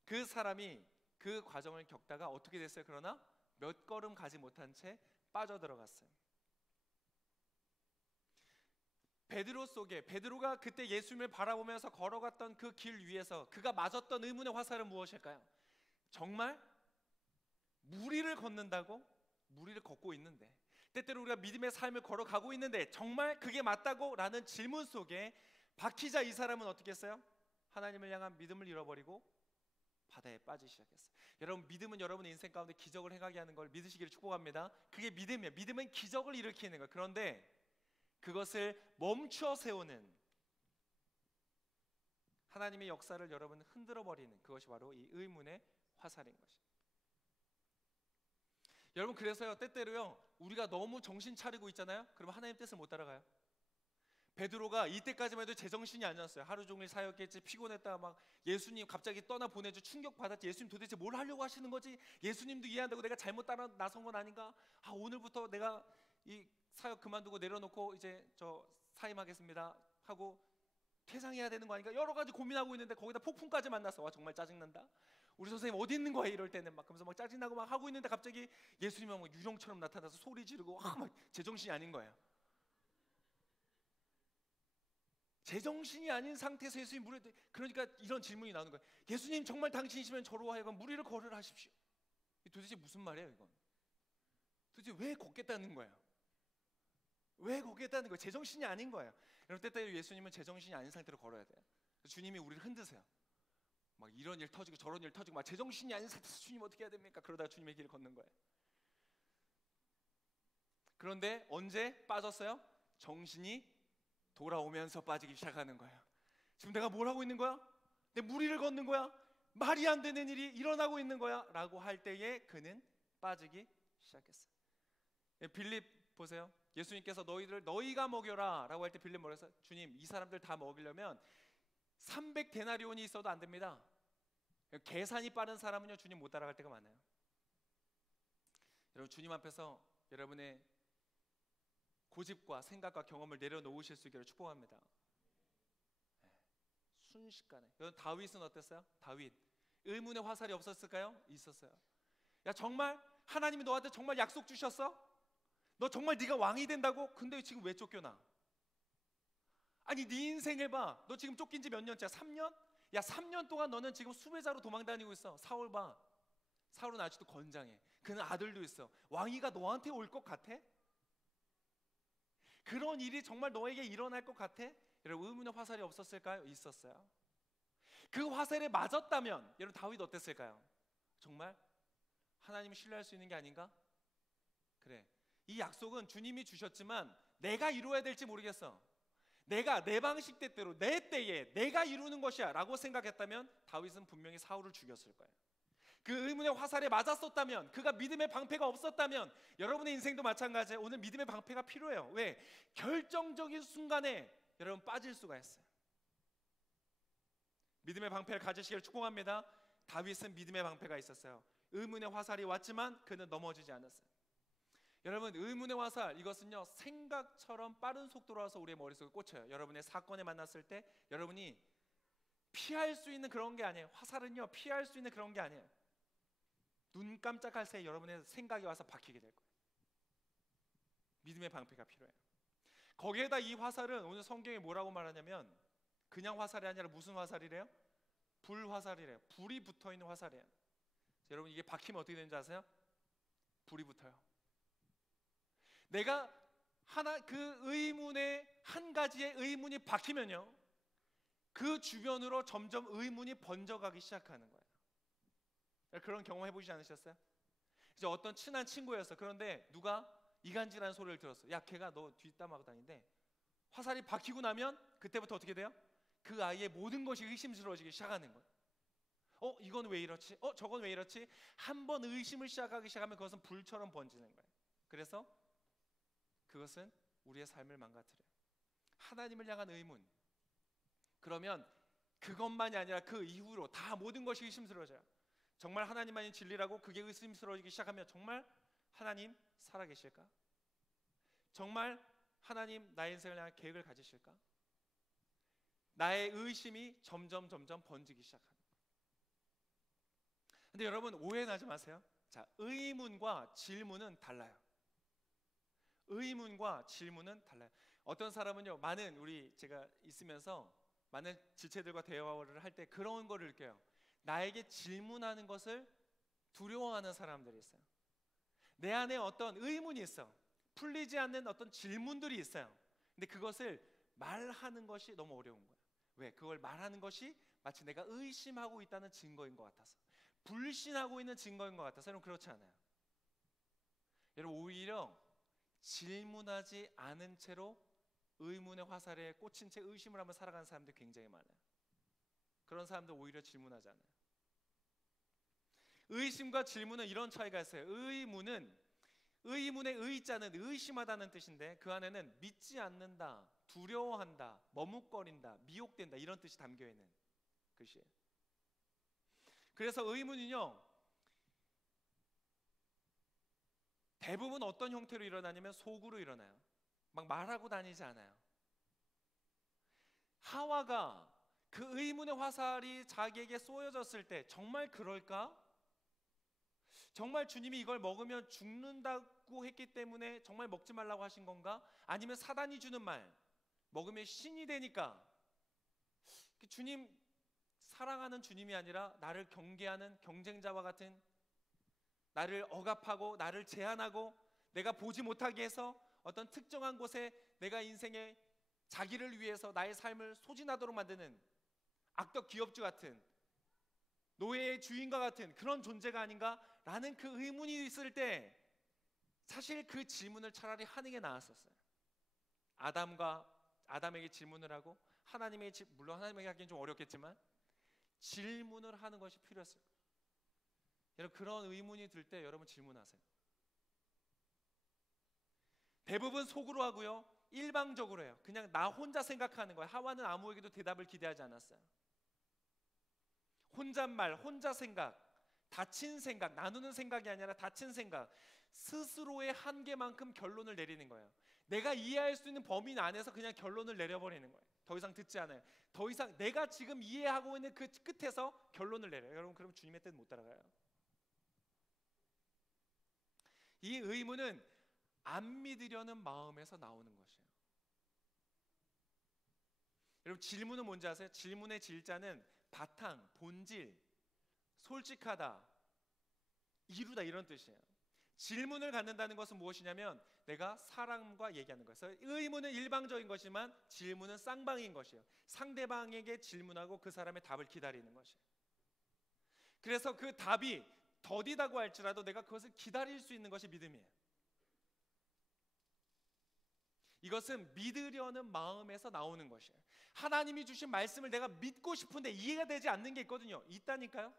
그 사람이 그 과정을 겪다가 어떻게 됐어요? 그러나 몇 걸음 가지 못한 채 빠져들어갔어요. 베드로 속에, 베드로가 그때 예수님을 바라보면서 걸어갔던 그 길 위에서 그가 맞았던 의문의 화살은 무엇일까요? 정말 물 위를 걷는다고? 물 위를 걷고 있는데, 때때로 우리가 믿음의 삶을 걸어가고 있는데 정말 그게 맞다고? 라는 질문 속에 박히자 이 사람은 어떻게 했어요? 하나님을 향한 믿음을 잃어버리고 바다에 빠지기 시작했어요. 여러분, 믿음은 여러분의 인생 가운데 기적을 행하게 하는 걸 믿으시기를 축복합니다. 그게 믿음이에요. 믿음은 기적을 일으키는 거예요. 그런데 그것을 멈춰 세우는 하나님의 역사를 여러분 흔들어 버리는 그것이 바로 이 의문의 화살인 것입니다. 여러분, 그래서요, 때때로요, 우리가 너무 정신 차리고 있잖아요. 그러면 하나님 뜻을 못 따라가요. 베드로가 이때까지만 해도 제정신이 아니었어요. 하루 종일 사역했지, 피곤했다, 막 예수님 갑자기 떠나 보내줘 충격받았지. 예수님 도대체 뭘 하려고 하시는 거지? 예수님도 이해한다고 내가 잘못 따라 나선 건 아닌가? 오늘부터 내가 이 사역 그만두고 내려놓고 이제 저 사임하겠습니다 하고 퇴장해야 되는 거 아닌가? 여러 가지 고민하고 있는데 거기다 폭풍까지 만났어. 와, 정말 짜증난다. 우리 선생님 어디 있는 거야? 이럴 때는 막 그러면서 막 짜증나고 막 하고 있는데 갑자기 예수님이 막 유령처럼 나타나서 소리 지르고 막 제정신이 아닌 거예요. 제정신이 아닌 상태에서 예수님 물에, 그러니까 이런 질문이 나오는 거예요. 예수님 정말 당신이시면 저로 하여금 무리를 걸으라 하십시오. 도대체 무슨 말이에요 이건? 도대체 왜 걷겠다는 거예요? 왜 걷겠다는 거예요? 제정신이 아닌 거예요. 여러분 때때로 예수님은 제정신이 아닌 상태로 걸어야 돼요. 주님이 우리를 흔드세요. 막 이런 일 터지고 저런 일 터지고 막 제정신이 아닌 상태에서 주님 어떻게 해야 됩니까? 그러다가 주님의 길을 걷는 거예요. 그런데 언제 빠졌어요? 정신이 돌아오면서 빠지기 시작하는 거예요. 지금 내가 뭘 하고 있는 거야? 내 무리를 걷는 거야? 말이 안 되는 일이 일어나고 있는 거야? 라고 할 때에 그는 빠지기 시작했어요. 빌립 보세요. 예수님께서 너희가 먹여라 라고 할 때 빌립 뭐라 했어요? 주님, 이 사람들 다 먹이려면 300데나리온이 있어도 안 됩니다. 계산이 빠른 사람은요 주님 못 따라갈 때가 많아요. 여러분 주님 앞에서 여러분의 고집과 생각과 경험을 내려놓으실 수 있기를 축복합니다. 순식간에. 여러분 다윗은 어땠어요? 다윗 의문의 화살이 없었을까요? 있었어요. 야 정말 하나님이 너한테 정말 약속 주셨어? 너 정말 네가 왕이 된다고? 근데 지금 왜 쫓겨나? 아니 네 인생을 봐. 너 지금 쫓긴 지 몇 년째야? 3년? 야 3년 동안 너는 지금 수배자로 도망다니고 있어. 사울 봐. 사울은 아직도 건장해. 그는 아들도 있어. 왕위가 너한테 올 것 같아? 그런 일이 정말 너에게 일어날 것 같아? 여러분 의문의 화살이 없었을까요? 있었어요. 그 화살에 맞았다면 여러분 다윗 어땠을까요? 정말 하나님을 신뢰할 수 있는 게 아닌가? 그래, 이 약속은 주님이 주셨지만 내가 이루어야 될지 모르겠어. 내가 내 방식대로 내 때에 내가 이루는 것이야 라고 생각했다면 다윗은 분명히 사울을 죽였을 거예요. 그 의문의 화살에 맞았었다면, 그가 믿음의 방패가 없었다면 여러분의 인생도 마찬가지예요. 오늘 믿음의 방패가 필요해요. 왜? 결정적인 순간에 여러분 빠질 수가 있어요. 믿음의 방패를 가지시기를 축복합니다. 다윗은 믿음의 방패가 있었어요. 의문의 화살이 왔지만 그는 넘어지지 않았어요. 여러분 의문의 화살, 이것은요 생각처럼 빠른 속도로 와서 우리의 머릿속에 꽂혀요. 여러분의 사건에 만났을 때 여러분이 피할 수 있는 그런 게 아니에요. 화살은요 피할 수 있는 그런 게 아니에요. 눈 깜짝할 새에 여러분의 생각이 와서 박히게 될 거예요. 믿음의 방패가 필요해요. 거기에다 이 화살은 오늘 성경에 뭐라고 말하냐면 그냥 화살이 아니라 무슨 화살이래요? 불화살이래요. 불이 붙어있는 화살이에요. 여러분 이게 박히면 어떻게 되는지 아세요? 불이 붙어요. 내가 그 의문에 한 가지의 의문이 박히면요 그 주변으로 점점 의문이 번져가기 시작하는 거예요. 그런 경험 해보시지 않으셨어요? 이제 어떤 친한 친구였어. 그런데 누가 이간질하는 소리를 들었어. 야 걔가 너 뒷담하고 다니는데 화살이 박히고 나면 그때부터 어떻게 돼요? 그 아이의 모든 것이 의심스러워지기 시작하는 거예요. 이건 왜 이렇지? 저건 왜 이렇지? 한번 의심을 시작하기 시작하면 그것은 불처럼 번지는 거예요. 그래서 그것은 우리의 삶을 망가뜨려요. 하나님을 향한 의문. 그러면 그것만이 아니라 그 이후로 다 모든 것이 의심스러워져요. 정말 하나님만이 진리라고 그게 의심스러워지기 시작하면 정말 하나님 살아계실까? 정말 하나님 나의 인생을 향한 계획을 가지실까? 나의 의심이 점점 번지기 시작하는 거예요. 근데 여러분 오해하지 마세요. 자, 의문과 질문은 달라요. 의문과 질문은 달라요. 어떤 사람은요 많은 제가 있으면서 많은 지체들과 대화를 할 때 그런 거를 느껴요. 나에게 질문하는 것을 두려워하는 사람들이 있어요. 내 안에 어떤 의문이 있어. 풀리지 않는 어떤 질문들이 있어요. 근데 그것을 말하는 것이 너무 어려운 거예요. 왜? 그걸 말하는 것이 마치 내가 의심하고 있다는 증거인 것 같아서, 불신하고 있는 증거인 것 같아서. 여러분 그렇지 않아요. 여러분 오히려 질문하지 않은 채로 의문의 화살에 꽂힌 채 의심을 하며 살아가는 사람들이 굉장히 많아요. 그런 사람들 오히려 질문하지 않아요. 의심과 질문은 이런 차이가 있어요. 의문의 의자는 의심하다는 뜻인데 그 안에는 믿지 않는다, 두려워한다, 머뭇거린다, 미혹된다 이런 뜻이 담겨 있는 글씨예요. 그래서 의문은요 대부분 어떤 형태로 일어나냐면 속으로 일어나요. 막 말하고 다니지 않아요. 하와가 그 의문의 화살이 자기에게 쏘여졌을 때 정말 그럴까? 정말 주님이 이걸 먹으면 죽는다고 했기 때문에 정말 먹지 말라고 하신 건가? 아니면 사단이 주는 말, 먹으면 신이 되니까. 주님, 사랑하는 주님이 아니라 나를 경계하는 경쟁자와 같은, 나를 억압하고 나를 제한하고 내가 보지 못하게 해서 어떤 특정한 곳에 내가 인생의 자기를 위해서 나의 삶을 소진하도록 만드는 악덕 기업주 같은, 노예의 주인과 같은 그런 존재가 아닌가라는 그 의문이 있을 때 사실 그 질문을 차라리 하는 게 나았었어요. 아담에게 질문을 하고 물론 하나님에게 하기는 좀 어렵겠지만 질문을 하는 것이 필요했어요. 여러분, 그런 의문이 들 때 여러분 질문하세요. 대부분 속으로 하고요, 일방적으로 해요. 그냥 나 혼자 생각하는 거예요. 하와는 아무에게도 대답을 기대하지 않았어요. 혼잣말, 혼자 생각, 닫힌 생각, 나누는 생각이 아니라 닫힌 생각, 스스로의 한계만큼 결론을 내리는 거예요. 내가 이해할 수 있는 범위 안에서 그냥 결론을 내려버리는 거예요. 더 이상 듣지 않아요. 더 이상 내가 지금 이해하고 있는 그 끝에서 결론을 내려요. 여러분, 그럼 주님의 뜻 못 따라가요. 이 의문은 안 믿으려는 마음에서 나오는 것이에요. 여러분, 질문은 뭔지 아세요? 질문의 질자는 바탕, 본질, 솔직하다, 이루다 이런 뜻이에요. 질문을 갖는다는 것은 무엇이냐면 내가 사람과 얘기하는 거예요. 그래서 의문은 일방적인 것이지만 질문은 쌍방인 것이에요. 상대방에게 질문하고 그 사람의 답을 기다리는 것이에요. 그래서 그 답이 더디다고 할지라도 내가 그것을 기다릴 수 있는 것이 믿음이에요. 이것은 믿으려는 마음에서 나오는 것이에요. 하나님이 주신 말씀을 내가 믿고 싶은데 이해가 되지 않는 게 있거든요. 있다니까요.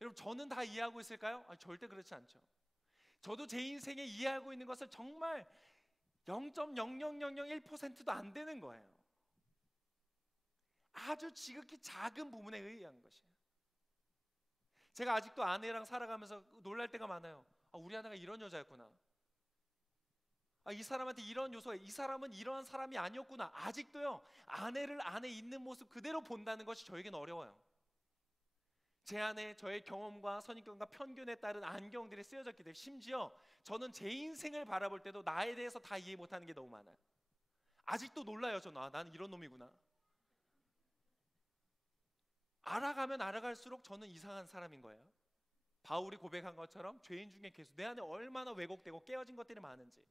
여러분, 저는 다 이해하고 있을까요? 절대 그렇지 않죠. 저도 제 인생에 이해하고 있는 것을 정말 0.00001%도 안 되는 거예요. 아주 지극히 작은 부분에 의한 것이에요. 제가 아직도 아내랑 살아가면서 놀랄 때가 많아요. 우리 아내가 이런 여자였구나. 이 사람한테 이런 요소에, 이 사람은 이런 사람이 아니었구나. 아직도요, 아내를 안에 있는 모습 그대로 본다는 것이 저에겐 어려워요. 제 안에 저의 경험과 선입견과 편견에 따른 안경들이 쓰여졌기 때문에, 심지어 저는 제 인생을 바라볼 때도 나에 대해서 다 이해 못하는 게 너무 많아요. 아직도 놀라요. 저는 나는 이런 놈이구나. 알아가면 알아갈수록 저는 이상한 사람인 거예요. 바울이 고백한 것처럼 죄인 중에 괴수, 내 안에 얼마나 왜곡되고 깨어진 것들이 많은지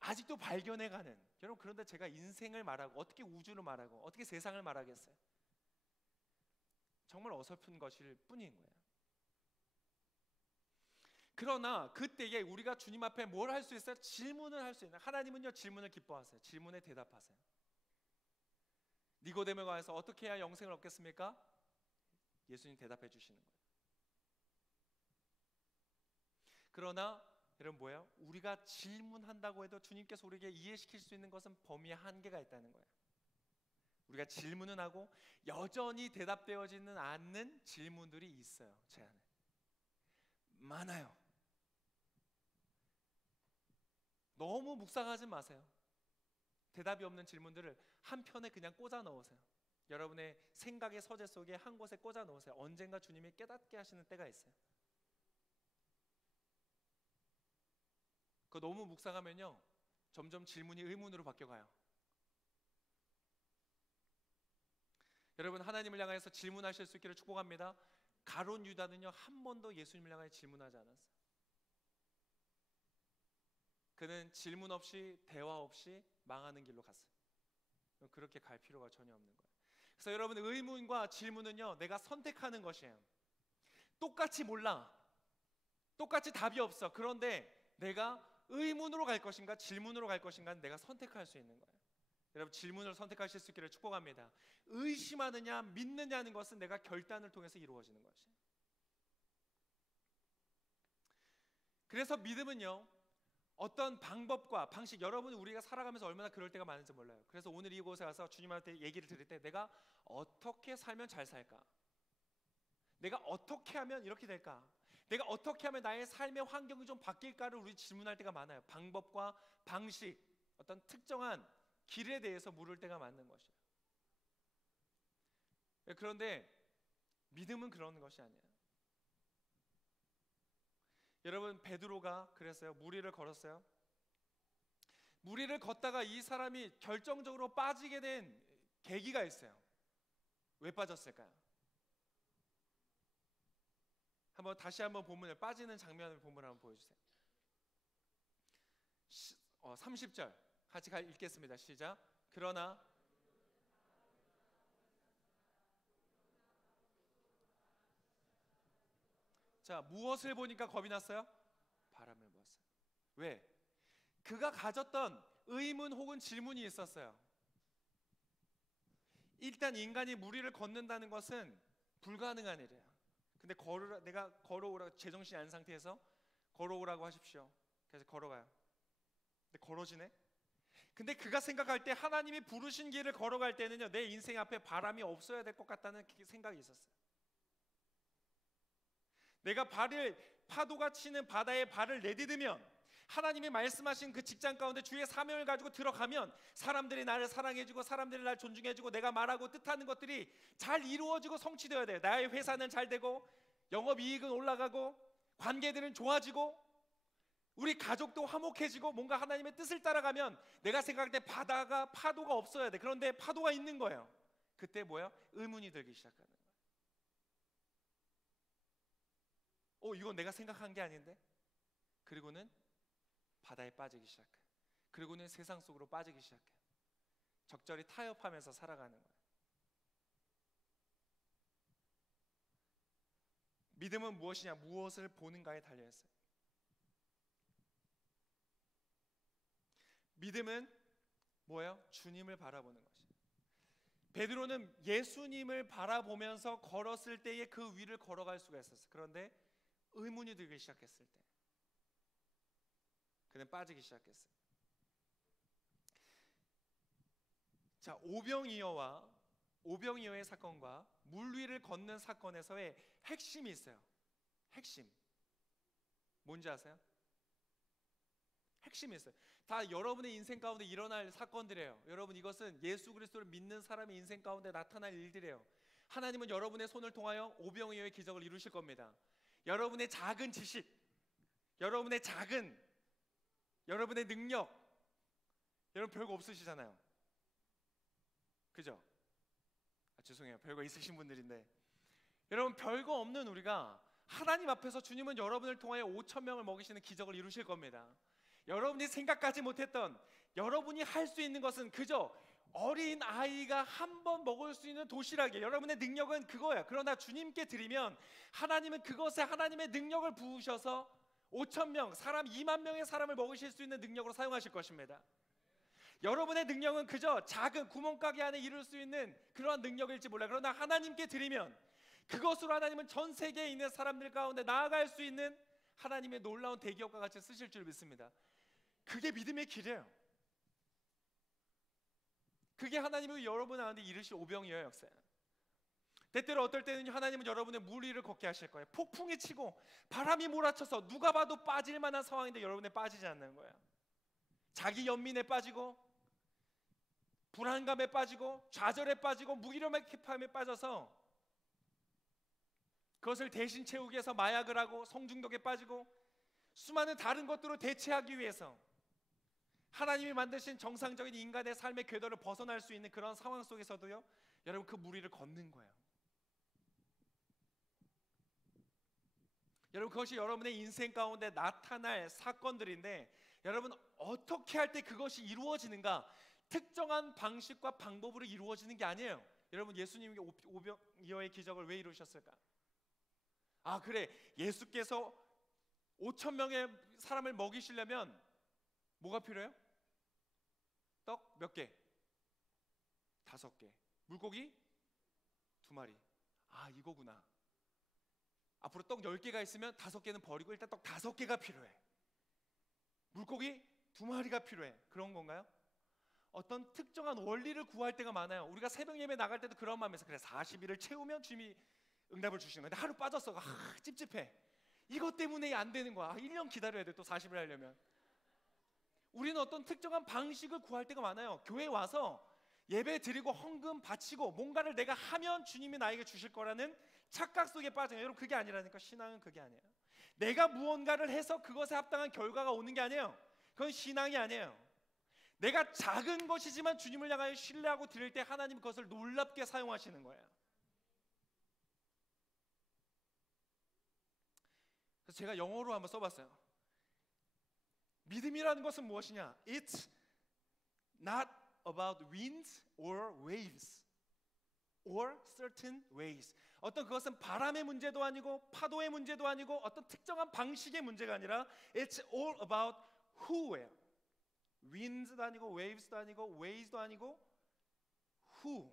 아직도 발견해가는. 여러분, 그런데 제가 인생을 말하고 어떻게 우주를 말하고 어떻게 세상을 말하겠어요? 정말 어설픈 것일 뿐인 거예요. 그러나 그때에 우리가 주님 앞에 뭘 할 수 있어요? 질문을 할 수 있는. 하나님은요, 질문을 기뻐하세요. 질문에 대답하세요. 니고데모가 와서 어떻게 해야 영생을 얻겠습니까? 예수님 대답해 주시는 거예요. 그러나 여러분, 뭐예요? 우리가 질문한다고 해도 주님께서 우리에게 이해시킬 수 있는 것은 범위의 한계가 있다는 거예요. 우리가 질문은 하고 여전히 대답되어지는 않는 질문들이 있어요. 제 안에 많아요. 너무 묵상하지 마세요. 대답이 없는 질문들을 한 편에 그냥 꽂아 넣으세요. 여러분의 생각의 서재 속에 한 곳에 꽂아 넣으세요. 언젠가 주님이 깨닫게 하시는 때가 있어요. 그거 너무 묵상하면요, 점점 질문이 의문으로 바뀌어가요. 여러분, 하나님을 향해서 질문하실 수 있기를 축복합니다. 가룟 유다는요, 한 번도 예수님을 향해 질문하지 않았어요. 그는 질문 없이 대화 없이 망하는 길로 갔어요. 그렇게 갈 필요가 전혀 없는 거예요. 그래서 여러분, 의문과 질문은요, 내가 선택하는 것이에요. 똑같이 몰라, 똑같이 답이 없어. 그런데 내가 의문으로 갈 것인가 질문으로 갈 것인가는 내가 선택할 수 있는 거예요. 여러분, 질문을 선택하실 수 있기를 축복합니다. 의심하느냐 믿느냐는 것은 내가 결단을 통해서 이루어지는 것이에요. 그래서 믿음은요, 어떤 방법과 방식, 여러분, 우리가 살아가면서 얼마나 그럴 때가 많은지 몰라요. 그래서 오늘 이곳에 와서 주님한테 얘기를 드릴 때 내가 어떻게 살면 잘 살까? 내가 어떻게 하면 이렇게 될까? 내가 어떻게 하면 나의 삶의 환경이 좀 바뀔까를 우리 질문할 때가 많아요. 방법과 방식, 어떤 특정한 길에 대해서 물을 때가 많은 것이에요. 그런데 믿음은 그런 것이 아니에요. 여러분, 베드로가 그랬어요. 무리를 걸었어요. 무리를 걷다가 이 사람이 결정적으로 빠지게 된 계기가 있어요. 왜 빠졌을까요? 다시 한번 본문을, 빠지는 장면을 본문을 한번 보여주세요. 30절 같이 읽겠습니다. 시작. 그러나 자, 무엇을 보니까 겁이 났어요? 바람을 보았어요. 왜? 그가 가졌던 의문 혹은 질문이 있었어요. 일단 인간이 무리를 걷는다는 것은 불가능한 일이에요. 근데 내가 걸어오라고, 제정신이 아닌 상태에서 걸어오라고 하십시오. 그래서 걸어가요. 근데 걸어지네? 근데 그가 생각할 때, 하나님이 부르신 길을 걸어갈 때는요, 내 인생 앞에 바람이 없어야 될 것 같다는 생각이 있었어요. 내가 파도가 치는 바다에 발을 내디디면, 하나님이 말씀하신 그 직장 가운데 주의 사명을 가지고 들어가면 사람들이 나를 사랑해주고 사람들이 나를 존중해주고 내가 말하고 뜻하는 것들이 잘 이루어지고 성취되어야 돼요. 나의 회사는 잘 되고 영업이익은 올라가고 관계들은 좋아지고 우리 가족도 화목해지고 뭔가 하나님의 뜻을 따라가면, 내가 생각할 때 파도가 없어야 돼. 그런데 파도가 있는 거예요. 그때 뭐예요? 의문이 들기 시작하는 거예요. 이건 내가 생각한 게 아닌데? 그리고는 바다에 빠지기 시작해. 그리고는 세상 속으로 빠지기 시작해. 적절히 타협하면서 살아가는 거예요. 믿음은 무엇이냐? 무엇을 보는가에 달려있어요. 믿음은 뭐예요? 주님을 바라보는 것이에요. 베드로는 예수님을 바라보면서 걸었을 때에 그 위를 걸어갈 수가 있었어요. 그런데 의문이 들기 시작했을 때 그는 빠지기 시작했어요. 자, 오병이어의 사건과 물 위를 걷는 사건에서의 핵심이 있어요. 핵심 뭔지 아세요? 핵심이 있어요. 다 여러분의 인생 가운데 일어날 사건들이에요. 여러분, 이것은 예수 그리스도를 믿는 사람의 인생 가운데 나타날 일들이에요. 하나님은 여러분의 손을 통하여 오병이어의 기적을 이루실 겁니다. 여러분의 작은 지식, 여러분의 능력, 여러분 별거 없으시잖아요. 그죠? 죄송해요. 별거 있으신 분들인데, 여러분 별거 없는 우리가 하나님 앞에서 주님은 여러분을 통하여 5,000명을 먹이시는 기적을 이루실 겁니다. 여러분이 생각하지 못했던, 여러분이 할 수 있는 것은 그저 어린 아이가 한 번 먹을 수 있는 도시락이에요. 여러분의 능력은 그거예요. 그러나 주님께 드리면 하나님은 그것에 하나님의 능력을 부으셔서 5,000명, 사람 2만 명의 사람을 먹으실 수 있는 능력으로 사용하실 것입니다. 여러분의 능력은 그저 작은 구멍가게 안에 이룰 수 있는 그러한 능력일지 몰라요. 그러나 하나님께 드리면 그것으로 하나님은 전 세계에 있는 사람들 가운데 나아갈 수 있는 하나님의 놀라운 대기업과 같이 쓰실 줄 믿습니다. 그게 믿음의 길이에요. 그게 하나님이 여러분 가운데 이루실 오병이어의 역사예요. 때때로 어떨 때는 하나님은 여러분의 물 위를 걷게 하실 거예요. 폭풍이 치고 바람이 몰아쳐서 누가 봐도 빠질 만한 상황인데 여러분에 빠지지 않는 거예요. 자기 연민에 빠지고 불안감에 빠지고 좌절에 빠지고 무기력함에 빠져서 그것을 대신 채우기 위해서 마약을 하고 성중독에 빠지고 수많은 다른 것들로 대체하기 위해서 하나님이 만드신 정상적인 인간의 삶의 궤도를 벗어날 수 있는 그런 상황 속에서도요, 여러분 그 무리를 걷는 거예요. 여러분, 그것이 여러분의 인생 가운데 나타날 사건들인데, 여러분 어떻게 할 때 그것이 이루어지는가? 특정한 방식과 방법으로 이루어지는 게 아니에요. 여러분, 예수님이 오병이어의 기적을 왜 이루셨을까? 그래, 예수께서 5,000명의 사람을 먹이시려면 뭐가 필요해요? 떡 몇 개? 5개. 물고기 2마리. 이거구나. 앞으로 떡 10개가 있으면 5개는 버리고 일단 떡 5개가 필요해. 물고기 2마리가 필요해. 그런 건가요? 어떤 특정한 원리를 구할 때가 많아요. 우리가 새벽 예배 나갈 때도 그런 마음에서, 그래 40일을 채우면 주님이 응답을 주시는 건데 하루 빠졌어. 찝찝해. 이것 때문에 안 되는 거야. 1년 기다려야 돼. 또 40일 하려면. 우리는 어떤 특정한 방식을 구할 때가 많아요. 교회 와서 예배 드리고 헌금 바치고 뭔가를 내가 하면 주님이 나에게 주실 거라는 착각 속에 빠져요. 여러분 그게 아니라니까. 신앙은 그게 아니에요. 내가 무언가를 해서 그것에 합당한 결과가 오는 게 아니에요. 그건 신앙이 아니에요. 내가 작은 것이지만 주님을 향하여 신뢰하고 드릴 때 하나님 그것을 놀랍게 사용하시는 거예요. 그래서 제가 영어로 한번 써봤어요. 믿음이라는 것은 무엇이냐? It's not about winds or waves or certain ways. 어떤 그것은 바람의 문제도 아니고 파도의 문제도 아니고 어떤 특정한 방식의 문제가 아니라 It's all about who예요. winds도 아니고 waves도 아니고 ways도 아니고 who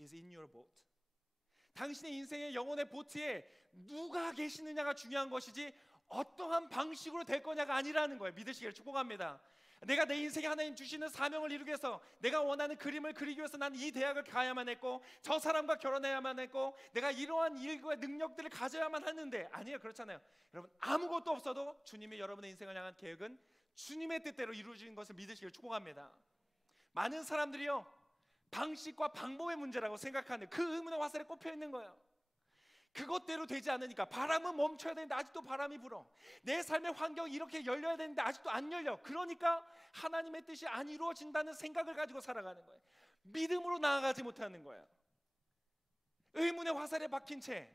is in your boat. 당신의 인생의 영혼의 보트에 누가 계시느냐가 중요한 것이지 어떠한 방식으로 될 거냐가 아니라는 거예요. 믿으시기를 축복합니다. 내가 내 인생에 하나님 주시는 사명을 이루기 위해서 내가 원하는 그림을 그리기 위해서 나는 이 대학을 가야만 했고 저 사람과 결혼해야만 했고 내가 이러한 일과 능력들을 가져야만 하는데 아니에요. 그렇잖아요. 여러분 아무것도 없어도 주님이 여러분의 인생을 향한 계획은 주님의 뜻대로 이루어지는 것을 믿으시기를 축복합니다. 많은 사람들이요 방식과 방법의 문제라고 생각하는 그 의문의 화살에 꼽혀 있는 거예요. 그것대로 되지 않으니까 바람은 멈춰야 되는데 아직도 바람이 불어. 내 삶의 환경이 이렇게 열려야 되는데 아직도 안 열려. 그러니까 하나님의 뜻이 안 이루어진다는 생각을 가지고 살아가는 거예요. 믿음으로 나아가지 못하는 거예요. 의문의 화살에 박힌 채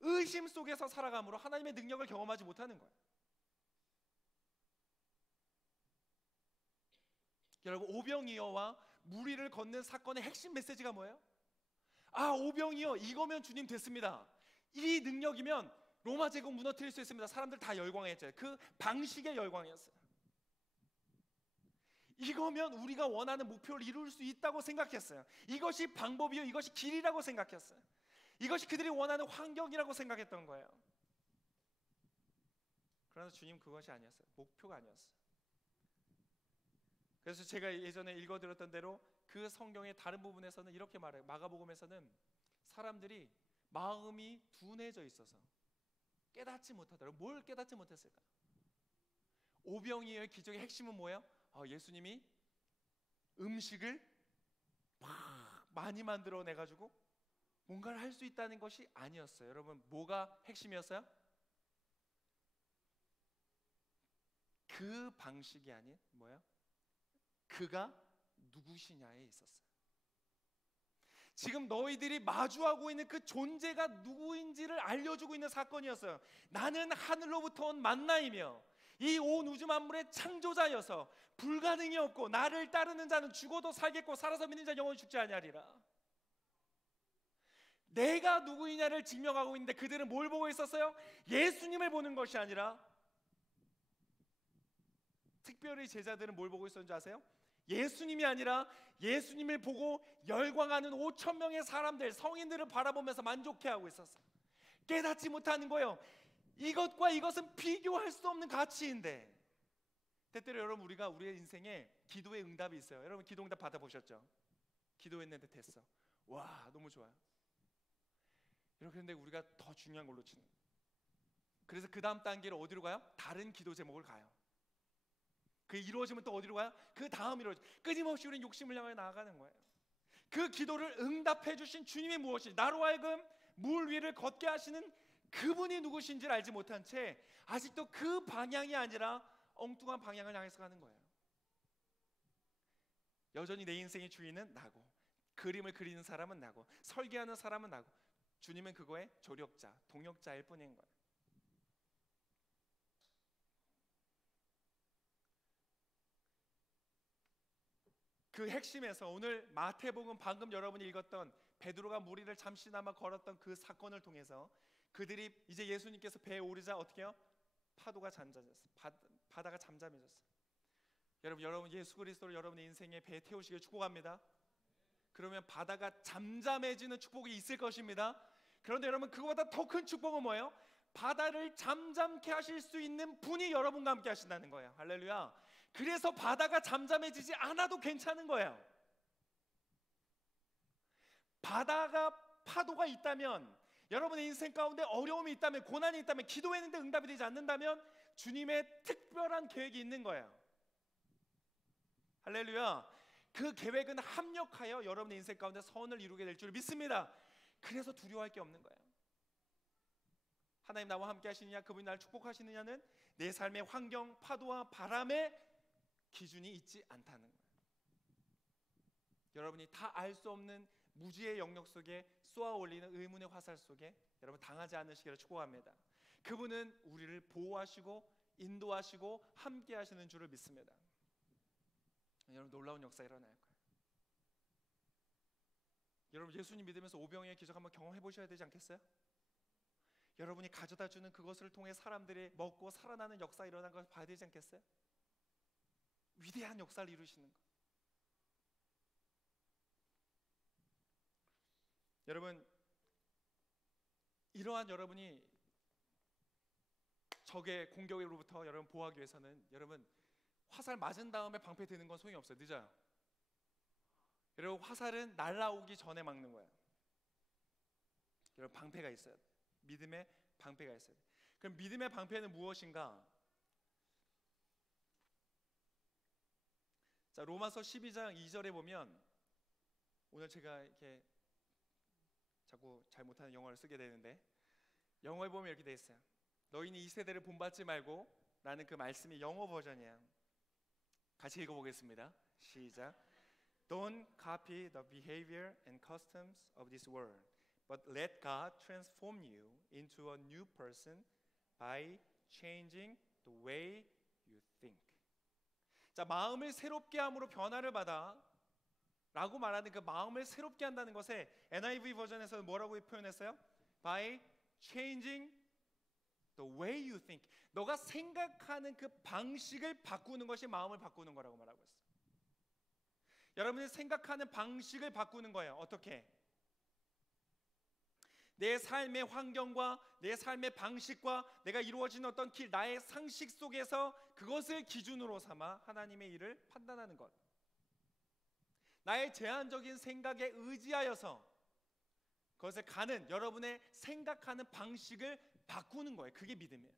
의심 속에서 살아감으로 하나님의 능력을 경험하지 못하는 거예요. 여러분 오병이어와 무리를 걷는 사건의 핵심 메시지가 뭐예요? 아 오병이어 이거면 주님 됐습니다. 이 능력이면 로마 제국 무너뜨릴 수 있습니다. 사람들 다 열광했죠. 그 방식의 열광이었어요. 이거면 우리가 원하는 목표를 이룰 수 있다고 생각했어요. 이것이 방법이요 이것이 길이라고 생각했어요. 이것이 그들이 원하는 환경이라고 생각했던 거예요. 그러나 주님 그것이 아니었어요. 목표가 아니었어요. 그래서 제가 예전에 읽어드렸던 대로 그 성경의 다른 부분에서는 이렇게 말해요. 마가복음에서는 사람들이 마음이 둔해져 있어서 깨닫지 못하더라고요. 뭘 깨닫지 못했을까? 오병이어의 기적의 핵심은 뭐예요? 예수님이 음식을 막 많이 만들어내가지고 뭔가를 할 수 있다는 것이 아니었어요. 여러분 뭐가 핵심이었어요? 그 방식이 아닌 뭐예요? 그가 누구시냐에 있었어요. 지금 너희들이 마주하고 있는 그 존재가 누구인지를 알려주고 있는 사건이었어요. 나는 하늘로부터 온 만나이며 이 온 우주 만물의 창조자여서 불가능이 없고 나를 따르는 자는 죽어도 살겠고 살아서 믿는 자는 영원히 죽지 아니하리라. 내가 누구이냐를 증명하고 있는데 그들은 뭘 보고 있었어요? 예수님을 보는 것이 아니라 특별히 제자들은 뭘 보고 있었는지 아세요? 예수님이 아니라 예수님을 보고 열광하는 5천 명의 사람들, 성인들을 바라보면서 만족해하고 있었어요. 깨닫지 못하는 거예요. 이것과 이것은 비교할 수 없는 가치인데 때때로 여러분 우리가 우리의 인생에 기도의 응답이 있어요. 여러분 기도 응답 받아보셨죠? 기도했는데 됐어. 와 너무 좋아요. 이렇게 했는데 우리가 더 중요한 걸로 치는 거예요. 그래서 그 다음 단계로 어디로 가요? 다른 기도 제목을 가요. 그 이루어지면 또 어디로 가요? 그 다음 이루어지. 끊임없이 우리는 욕심을 향해 나아가는 거예요. 그 기도를 응답해 주신 주님이 무엇인지 나로 하여금 물 위를 걷게 하시는 그분이 누구신지를 알지 못한 채 아직도 그 방향이 아니라 엉뚱한 방향을 향해서 가는 거예요. 여전히 내 인생의 주인은 나고 그림을 그리는 사람은 나고 설계하는 사람은 나고 주님은 그거의 조력자, 동역자일 뿐인 거예요. 그 핵심에서 오늘 마태복음 방금 여러분이 읽었던 베드로가 무리를 잠시나마 걸었던 그 사건을 통해서 그들이 이제 예수님께서 배에 오르자 어떻게 해요? 파도가 잠잠해졌어요. 바다가 잠잠해졌어요. 여러분 예수 그리스도를 여러분의 인생에 배에 태우시길 축복합니다. 그러면 바다가 잠잠해지는 축복이 있을 것입니다. 그런데 여러분 그거보다 더 큰 축복은 뭐예요? 바다를 잠잠케 하실 수 있는 분이 여러분과 함께 하신다는 거예요. 할렐루야. 그래서 바다가 잠잠해지지 않아도 괜찮은 거예요. 파도가 있다면 여러분의 인생 가운데 어려움이 있다면 고난이 있다면 기도했는데 응답이 되지 않는다면 주님의 특별한 계획이 있는 거예요. 할렐루야. 그 계획은 합력하여 여러분의 인생 가운데 선을 이루게 될 줄 믿습니다. 그래서 두려워할 게 없는 거예요. 하나님 나와 함께 하시느냐, 그분이 나를 축복하시느냐는 내 삶의 환경, 파도와 바람의 기준이 있지 않다는 거예요. 여러분이 다 알 수 없는 무지의 영역 속에 쏘아 올리는 의문의 화살 속에 여러분 당하지 않으시기를 축복합니다. 그분은 우리를 보호하시고 인도하시고 함께 하시는 줄을 믿습니다. 여러분 놀라운 역사 일어날 거예요. 여러분 예수님 믿으면서 오병이의 기적 한번 경험해 보셔야 되지 않겠어요? 여러분이 가져다 주는 그것을 통해 사람들이 먹고 살아나는 역사 일어난 걸 봐야 되지 않겠어요? 위대한 역사를 이루시는 것. 여러분 이러한 여러분이 적의 공격으로부터 여러분 보호하기 위해서는 여러분 화살 맞은 다음에 방패 드는 건 소용이 없어요. 늦어요. 여러분 화살은 날아오기 전에 막는 거예요. 여러분 방패가 있어야 돼요. 믿음의 방패가 있어야 돼요. 그럼 믿음의 방패는 무엇인가? 자, 로마서 12장 2절에 보면 오늘 제가 이렇게 자꾸 잘 못하는 영어를 쓰게 되는데 영어에 보면 이렇게 돼 있어요. 너희는 이 세대를 본받지 말고 라는 그 말씀이 영어 버전이에요. 같이 읽어보겠습니다. 시작. Don't copy the behavior and customs of this world, but let God transform you into a new person by changing the way you think. 자, 마음을 새롭게 함으로 변화를 받아 라고 말하는 그 마음을 새롭게 한다는 것에 NIV 버전에서는 뭐라고 표현했어요? By changing the way you think. 너가 생각하는 그 방식을 바꾸는 것이 마음을 바꾸는 거라고 말하고 있어요. 여러분이 생각하는 방식을 바꾸는 거예요. 어떻게? 내 삶의 환경과 내 삶의 방식과 내가 이루어진 어떤 길, 나의 상식 속에서 그것을 기준으로 삼아 하나님의 일을 판단하는 것. 나의 제한적인 생각에 의지하여서 그것을 가는 여러분의 생각하는 방식을 바꾸는 거예요. 그게 믿음이에요.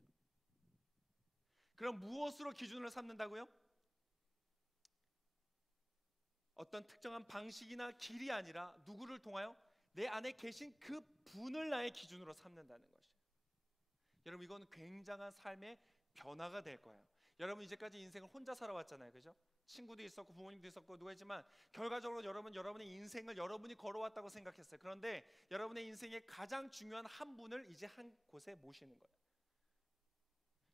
그럼 무엇으로 기준을 삼는다고요? 어떤 특정한 방식이나 길이 아니라 누구를 통하여? 내 안에 계신 그 분을 나의 기준으로 삼는다는 것이에요. 여러분 이거는 굉장한 삶의 변화가 될 거예요. 여러분 이제까지 인생을 혼자 살아왔잖아요. 그죠? 친구도 있었고 부모님도 있었고 누가 있지만 결과적으로 여러분의 인생을 여러분이 걸어왔다고 생각했어요. 그런데 여러분의 인생의 가장 중요한 한 분을 이제 한 곳에 모시는 거예요.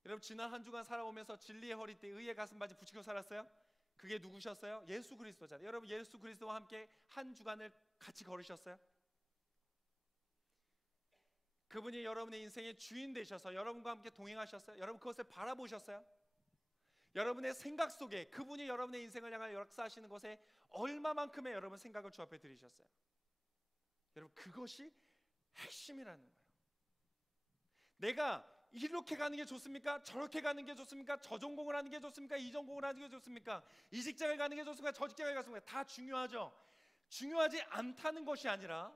여러분 지난 한 주간 살아오면서 진리의 허리띠, 의의 가슴바지 붙이고 살았어요? 그게 누구셨어요? 예수 그리스도잖아요. 여러분 예수 그리스도와 함께 한 주간을 같이 걸으셨어요? 그분이 여러분의 인생의 주인 되셔서 여러분과 함께 동행하셨어요? 여러분 그것을 바라보셨어요? 여러분의 생각 속에 그분이 여러분의 인생을 향하여 역사하시는 것에 얼마만큼의 여러분 생각을 주 앞에 들이셨어요? 여러분 그것이 핵심이라는 거예요. 내가 이렇게 가는 게 좋습니까? 저렇게 가는 게 좋습니까? 저 전공을 하는 게 좋습니까? 이 전공을 하는 게 좋습니까? 이 직장을 가는 게 좋습니까? 저 직장을 가는 게 좋습니까? 다 중요하죠. 중요하지 않다는 것이 아니라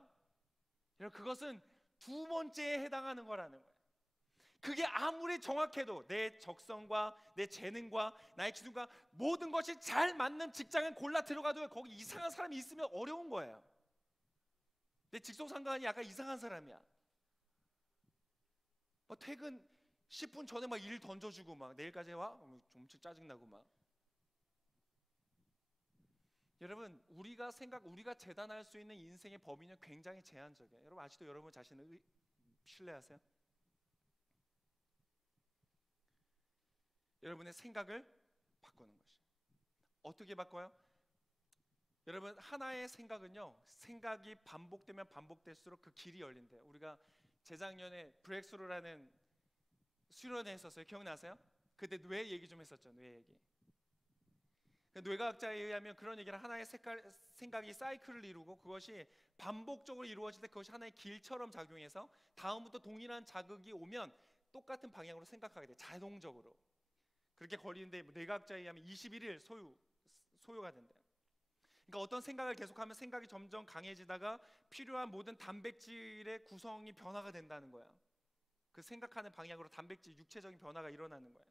여러분 그것은 두 번째에 해당하는 거라는 거예요. 그게 아무리 정확해도 내 적성과 내 재능과 나의 기준과 모든 것이 잘 맞는 직장에 골라 들어가도 거기 이상한 사람이 있으면 어려운 거예요. 내 직속상관이 약간 이상한 사람이야. 퇴근 10분 전에 막 일 던져주고 막 내일까지 와? 좀 짜증나고 막. 여러분 우리가 재단할 수 있는 인생의 범위는 굉장히 제한적이에요. 여러분 아직도 여러분 자신을 신뢰하세요? 여러분의 생각을 바꾸는 것이에요. 어떻게 바꿔요? 여러분 하나의 생각은요, 생각이 반복되면 반복될수록 그 길이 열린대요. 우리가 재작년에 브렉스루라는 수련회 했었어요. 기억나세요? 그때 뇌 얘기 좀 했었죠. 뇌 얘기. 뇌과학자에 의하면 그런 얘기를 하나의 생각이 사이클을 이루고 그것이 반복적으로 이루어질 때 그것이 하나의 길처럼 작용해서 다음부터 동일한 자극이 오면 똑같은 방향으로 생각하게 돼. 자동적으로. 그렇게 걸리는데 뇌과학자에 의하면 21일 소요가 된대요. 그러니까 어떤 생각을 계속하면 생각이 점점 강해지다가 필요한 모든 단백질의 구성이 변화가 된다는 거야. 그 생각하는 방향으로 단백질 육체적인 변화가 일어나는 거야.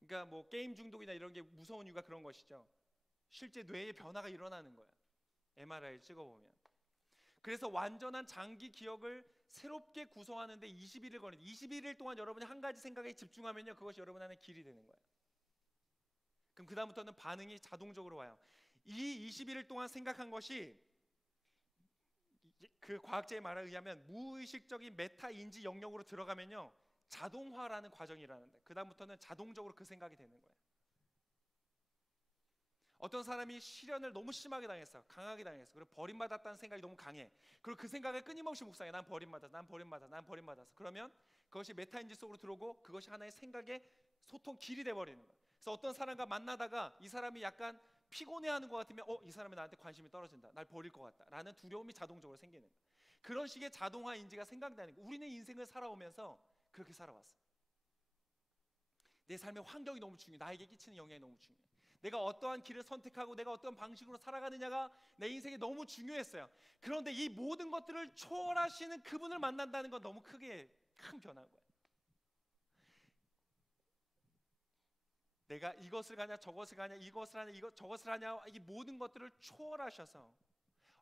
그러니까 뭐 게임 중독이나 이런 게 무서운 이유가 그런 것이죠. 실제 뇌의 변화가 일어나는 거야. MRI를 찍어보면. 그래서 완전한 장기 기억을 새롭게 구성하는데 21일 걸린다. 21일 동안 여러분이 한 가지 생각에 집중하면요, 그것이 여러분 안에 길이 되는 거예요. 그럼 그 다음부터는 반응이 자동적으로 와요. 이 21일 동안 생각한 것이 그 과학자의 말에 의하면 무의식적인 메타 인지 영역으로 들어가면요, 자동화라는 과정이 일어나는데 그 다음부터는 자동적으로 그 생각이 되는 거예요. 어떤 사람이 시련을 너무 심하게 당했어, 강하게 당했어. 그리고 버림받았다는 생각이 너무 강해. 그리고 그 생각을 끊임없이 묵상해. 난 버림받았어, 난 버림받았어, 난 버림받았어. 그러면 그것이 메타인지 속으로 들어오고 그것이 하나의 생각의 소통 길이 돼버리는 거예요. 그래서 어떤 사람과 만나다가 이 사람이 약간 피곤해하는 것 같으면 이 사람이 나한테 관심이 떨어진다, 날 버릴 것 같다 라는 두려움이 자동적으로 생기는 거예요. 그런 식의 자동화 인지가 생각나는 거예요. 우리는 인생을 살아오면서 그렇게 살아왔어요. 내 삶의 환경이 너무 중요해. 나에게 끼치는 영향이 너무 중요해. 내가 어떠한 길을 선택하고 내가 어떤 방식으로 살아가느냐가 내 인생에 너무 중요했어요. 그런데 이 모든 것들을 초월하시는 그분을 만난다는 건 너무 크게 큰 변화인 거예요. 내가 이것을 가냐 저것을 가냐 이것을 하냐 저것을 하냐, 이 모든 것들을 초월하셔서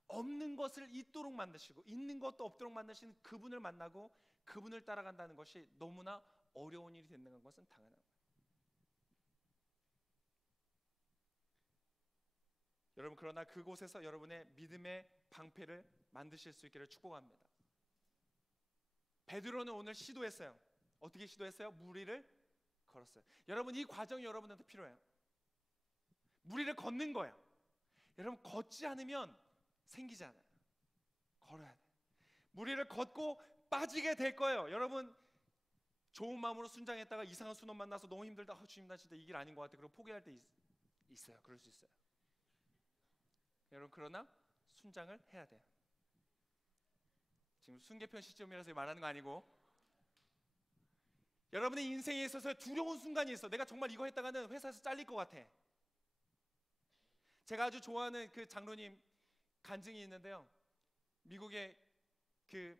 없는 것을 있도록 만드시고 있는 것도 없도록 만드시는 그분을 만나고 그분을 따라간다는 것이 너무나 어려운 일이 된다는 것은 당연한 거예요. 여러분, 그러나 그곳에서 여러분의 믿음의 방패를 만드실 수 있기를 축복합니다. 베드로는 오늘 시도했어요. 어떻게 시도했어요? 무리를 걸었어요. 여러분, 이 과정이 여러분한테 필요해요. 무리를 걷는 거예요. 여러분, 걷지 않으면 생기지 않아요. 걸어야 돼. 무리를 걷고 빠지게 될 거예요. 여러분, 좋은 마음으로 순장했다가 이상한 순원 만나서 너무 힘들다, 주님 나 진짜 이 길 아닌 것 같아, 그리고 포기할 때 있어요. 그럴 수 있어요. 여러분, 그러나 순장을 해야 돼요. 지금 순계편 시점이라서 말하는 거 아니고, 여러분의 인생에 있어서 두려운 순간이 있어. 내가 정말 이거 했다가는 회사에서 잘릴 것 같아. 제가 아주 좋아하는 그 장로님 간증이 있는데요, 미국의 그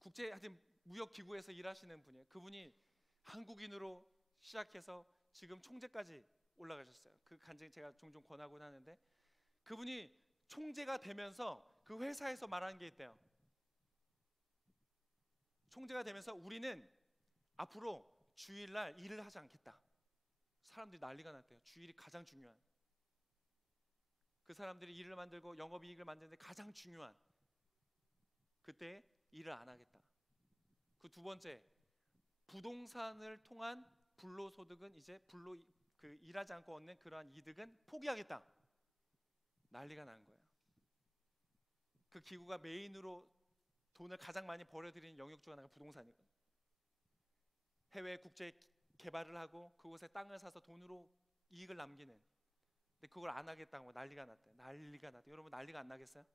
국제 하여튼 무역기구에서 일하시는 분이에요. 그분이 한국인으로 시작해서 지금 총재까지 올라가셨어요. 그 간증 제가 종종 권하곤 하는데, 그분이 총재가 되면서 그 회사에서 말하는 게 있대요. 총재가 되면서 우리는 앞으로 주일날 일을 하지 않겠다. 사람들이 난리가 났대요. 주일이 가장 중요한, 그 사람들이 일을 만들고 영업이익을 만드는데 가장 중요한 그때 일을 안 하겠다. 그 두 번째, 부동산을 통한 불로소득은 이제 그 일하지 않고 얻는 그러한 이득은 포기하겠다. 난리가 난 거예요. 그 기구가 메인으로 돈을 가장 많이 벌어들이는 영역 중 하나가 부동산이거든요. 해외 국제 개발을 하고 그곳에 땅을 사서 돈으로 이익을 남기는, 근데 그걸 안 하겠다고 난리가 났대요. 난리가 났대요. 여러분, 난리가 안 나겠어요?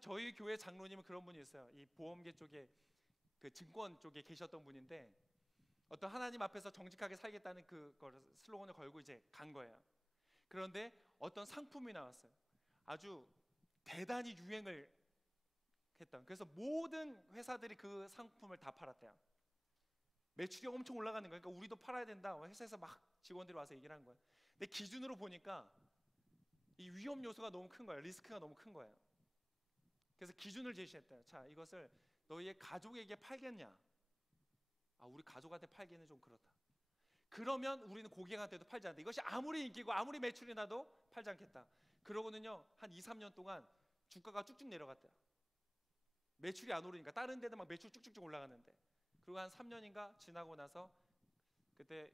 저희 교회 장로님은 그런 분이 있어요. 이 보험계 쪽에, 그 증권 쪽에 계셨던 분인데, 어떤 하나님 앞에서 정직하게 살겠다는 그걸 슬로건을 걸고 이제 간 거예요. 그런데 어떤 상품이 나왔어요. 아주 대단히 유행을 했던. 그래서 모든 회사들이 그 상품을 다 팔았대요. 매출이 엄청 올라가는 거예요. 그러니까 우리도 팔아야 된다. 회사에서 막 직원들이 와서 얘기를 한 거예요. 근데 기준으로 보니까 이 위험 요소가 너무 큰 거예요. 리스크가 너무 큰 거예요. 그래서 기준을 제시했대요. 자, 이것을 너희의 가족에게 팔겠냐? 우리 가족한테 팔기는 좀 그렇다. 그러면 우리는 고객한테도 팔지 않는다. 이것이 아무리 인기고 아무리 매출이 나도 팔지 않겠다. 그러고는요, 한 2, 3년 동안 주가가 쭉쭉 내려갔대요. 매출이 안 오르니까. 다른 데는 막 매출 쭉쭉쭉 올라가는데. 그리고 한 3년인가 지나고 나서 그때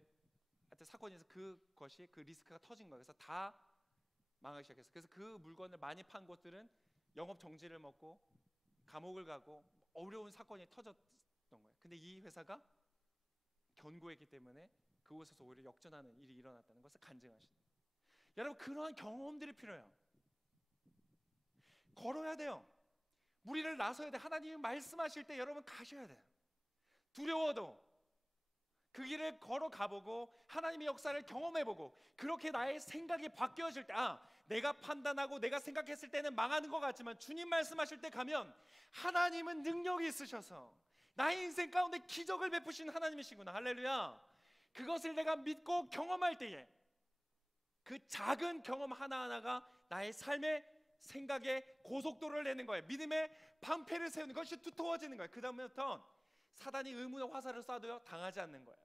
하여튼 사건이 있어서 그것이, 그 리스크가 터진 거예요. 그래서 다 망하기 시작했어요. 그래서 그 물건을 많이 판 곳들은 영업 정지를 먹고 감옥을 가고 어려운 사건이 터졌던 거예요. 근데 이 회사가 견고했기 때문에 그곳에서 오히려 역전하는 일이 일어났다는 것을 간증하시는 거예요. 여러분, 그러한 경험들이 필요해요. 걸어야 돼요. 무리를 나서야 돼. 하나님이 말씀하실 때 여러분 가셔야 돼요. 두려워도 그 길을 걸어가보고 하나님의 역사를 경험해보고, 그렇게 나의 생각이 바뀌어질 때, 내가 판단하고 내가 생각했을 때는 망하는 것 같지만 주님 말씀하실 때 가면 하나님은 능력이 있으셔서 나의 인생 가운데 기적을 베푸시는 하나님이시구나. 할렐루야. 그것을 내가 믿고 경험할 때에 그 작은 경험 하나하나가 나의 삶의 생각에 고속도로를 내는 거예요. 믿음의 방패를 세우는 것이 두터워지는 거예요. 그 다음부터 사단이 의문의 화살을 쏴도요 당하지 않는 거예요.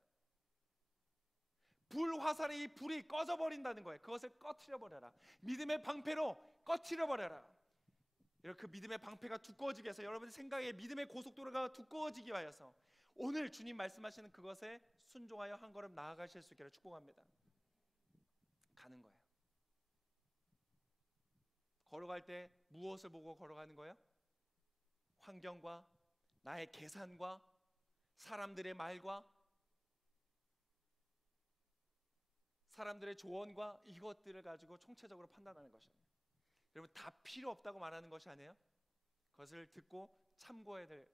불 화살의 이 불이 꺼져버린다는 거예요. 그것을 꺼트려버려라. 믿음의 방패로 꺼트려버려라. 이렇게 그 믿음의 방패가 두꺼워지게 해서 여러분의 생각에 믿음의 고속도로가 두꺼워지기 위하여서 오늘 주님 말씀하시는 그것에 순종하여 한 걸음 나아가실 수 있기를 축복합니다. 가는 거예요. 걸어갈 때 무엇을 보고 걸어가는 거예요? 환경과 나의 계산과 사람들의 말과 사람들의 조언과 이것들을 가지고 총체적으로 판단하는 것입니다. 여러분 다 필요 없다고 말하는 것이 아니에요. 그것을 듣고 참고해야 될,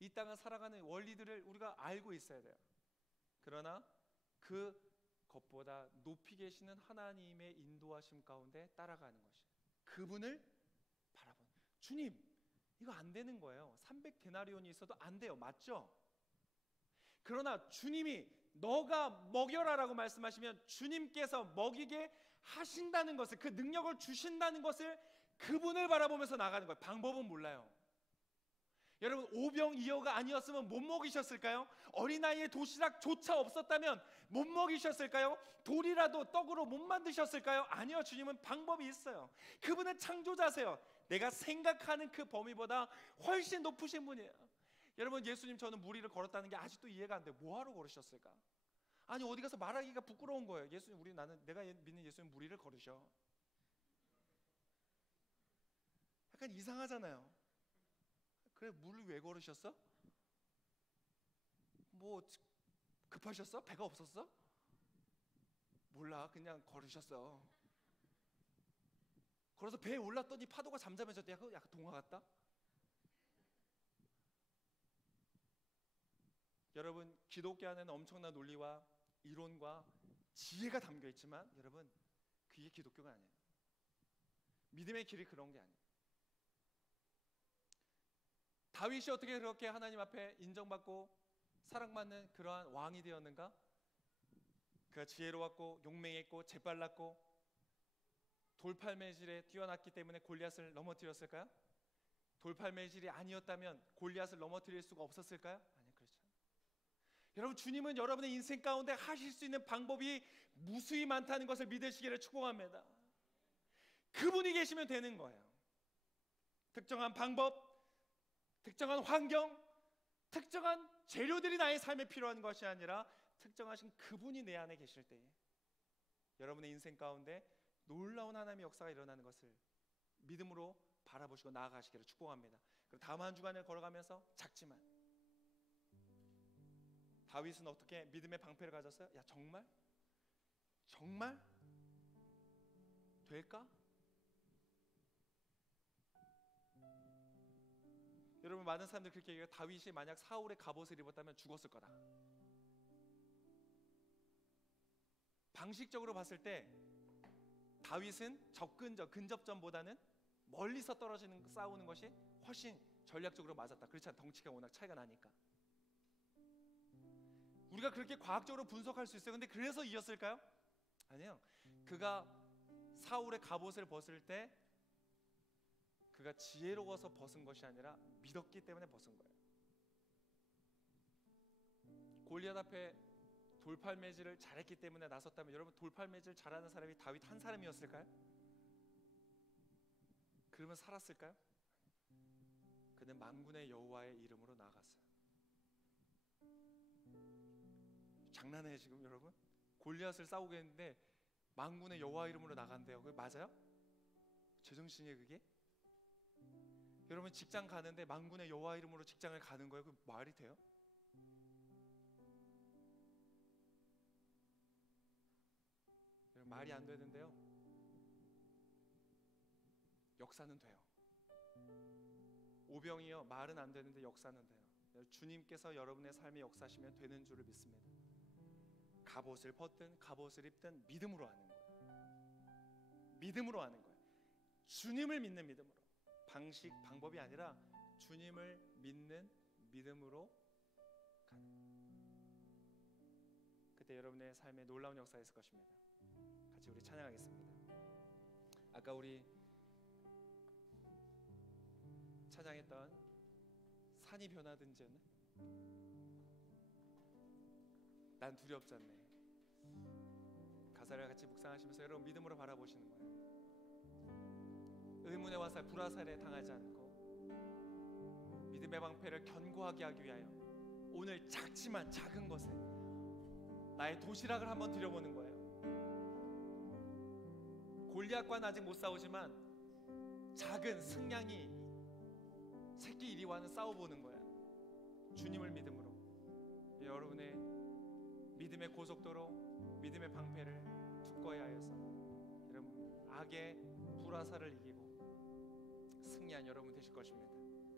이 땅을 살아가는 원리들을 우리가 알고 있어야 돼요. 그러나 그것보다 높이 계시는 하나님의 인도하심 가운데 따라가는 것이, 그분을 바라보는. 주님 이거 안 되는 거예요. 300데나리온이 있어도 안 돼요. 맞죠? 그러나 주님이 너가 먹여라라고 말씀하시면 주님께서 먹이게 하신다는 것을, 그 능력을 주신다는 것을, 그분을 바라보면서 나가는 거예요. 방법은 몰라요. 여러분 오병이어가 아니었으면 못 먹이셨을까요? 어린아이의 도시락조차 없었다면 못 먹이셨을까요? 돌이라도 떡으로 못 만드셨을까요? 아니요. 주님은 방법이 있어요. 그분은 창조자세요. 내가 생각하는 그 범위보다 훨씬 높으신 분이에요. 여러분 예수님 저는 무리를 걸었다는 게 아직도 이해가 안 돼요. 뭐하러 걸으셨을까? 아니 어디 가서 말하기가 부끄러운 거예요. 예수님, 내가 믿는 예수님 무리를 걸으셔. 약간 이상하잖아요. 그래 물을 왜 걸으셨어? 뭐 급하셨어? 배가 없었어? 몰라, 그냥 걸으셨어. 걸어서 배에 올랐더니 파도가 잠잠해졌대. 약간 동화 같다? 여러분 기독교 안에는 엄청난 논리와 이론과 지혜가 담겨 있지만 여러분 그게 기독교가 아니에요. 믿음의 길이 그런 게 아니에요. 다윗이 어떻게 그렇게 하나님 앞에 인정받고 사랑받는 그러한 왕이 되었는가? 그가 지혜로웠고 용맹했고 재빨랐고 돌팔매질에 뛰어났기 때문에 골리앗을 넘어뜨렸을까요? 돌팔매질이 아니었다면 골리앗을 넘어뜨릴 수가 없었을까요? 아니, 그렇지 않아요. 여러분 주님은 여러분의 인생 가운데 하실 수 있는 방법이 무수히 많다는 것을 믿으시기를 축복합니다. 그분이 계시면 되는 거예요. 특정한 방법, 특정한 환경, 특정한 재료들이 나의 삶에 필요한 것이 아니라 특정하신 그분이 내 안에 계실 때에 여러분의 인생 가운데 놀라운 하나님의 역사가 일어나는 것을 믿음으로 바라보시고 나아가시기를 축복합니다. 그리고 다음 한 주간을 걸어가면서 작지만 다윗은 어떻게 믿음의 방패를 가졌어요? 야 정말? 정말? 될까? 여러분 많은 사람들이 그렇게 얘기해요. 다윗이 만약 사울의 갑옷을 입었다면 죽었을 거다. 방식적으로 봤을 때 다윗은 근접전보다는 멀리서 싸우는 것이 훨씬 전략적으로 맞았다. 그렇지 않아? 덩치가 워낙 차이가 나니까. 우리가 그렇게 과학적으로 분석할 수 있어요. 근데 그래서 이겼을까요? 아니요. 그가 사울의 갑옷을 벗을 때 그가 지혜로워서 벗은 것이 아니라 믿었기 때문에 벗은 거예요. 골리앗 앞에 돌팔매질을 잘했기 때문에 나섰다면 여러분 돌팔매질 잘하는 사람이 다윗 한 사람이었을까요? 그러면 살았을까요? 그는 만군의 여호와의 이름으로 나아갔어요. 장난해요 지금 여러분? 골리앗을 싸우겠는데 만군의 여호와 이름으로 나간대요. 그게 맞아요? 제정신이에요 그게? 여러분 직장 가는데 만군의 여호와 이름으로 직장을 가는 거예요? 그 말이 돼요? 여러분 말이 안 되는데요. 역사는 돼요. 오병이어 말은 안 되는데 역사는 돼요. 주님께서 여러분의 삶에 역사하시면 되는 줄을 믿습니다. 갑옷을 벗든 갑옷을 입든 믿음으로 하는 거예요. 믿음으로 하는 거예요. 주님을 믿는 믿음으로. 방법이 아니라 주님을 믿는 믿음으로 가는. 그때 여러분의 삶에 놀라운 역사가 있을 것입니다. 같이 우리 찬양하겠습니다. 아까 우리 찬양했던 산이 변하든지는 난 두렵지 않네. 가사를 같이 묵상하시면서 여러분 믿음으로 바라보시는 거예요. 의문의 화살, 불화살에 당하지 않고 믿음의 방패를 견고하게 하기 위하여 오늘 작지만 작은 것에 나의 도시락을 한번 드려보는 거예요. 골리앗과는 아직 못 싸우지만 작은 승냥이 새끼 이리와는 싸워보는 거예요. 주님을 믿음으로 여러분의 믿음의 고속도로, 믿음의 방패를 두꺼이 하여서 여러분 악의 불화살을 이기고 승리한 여러분 되실 것입니다.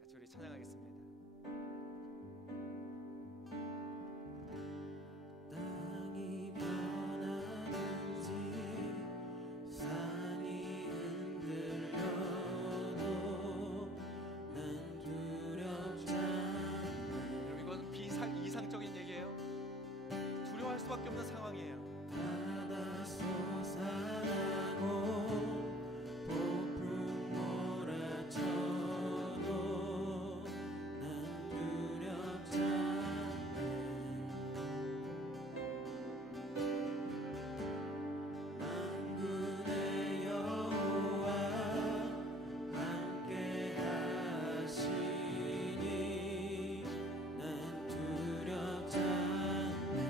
같이 우리 찬양하겠습니다. 땅이 변하든지 산이 흔들려도 난 두렵지 않네. 여러분 이건 이상적인 얘기예요. 두려워할 수밖에 없는 상황이에요. 바다 솟아나고 폭풍 몰아쳐도 난 두렵지 않네. 만군의 여호와 함께 하시니 난 두렵지 않네.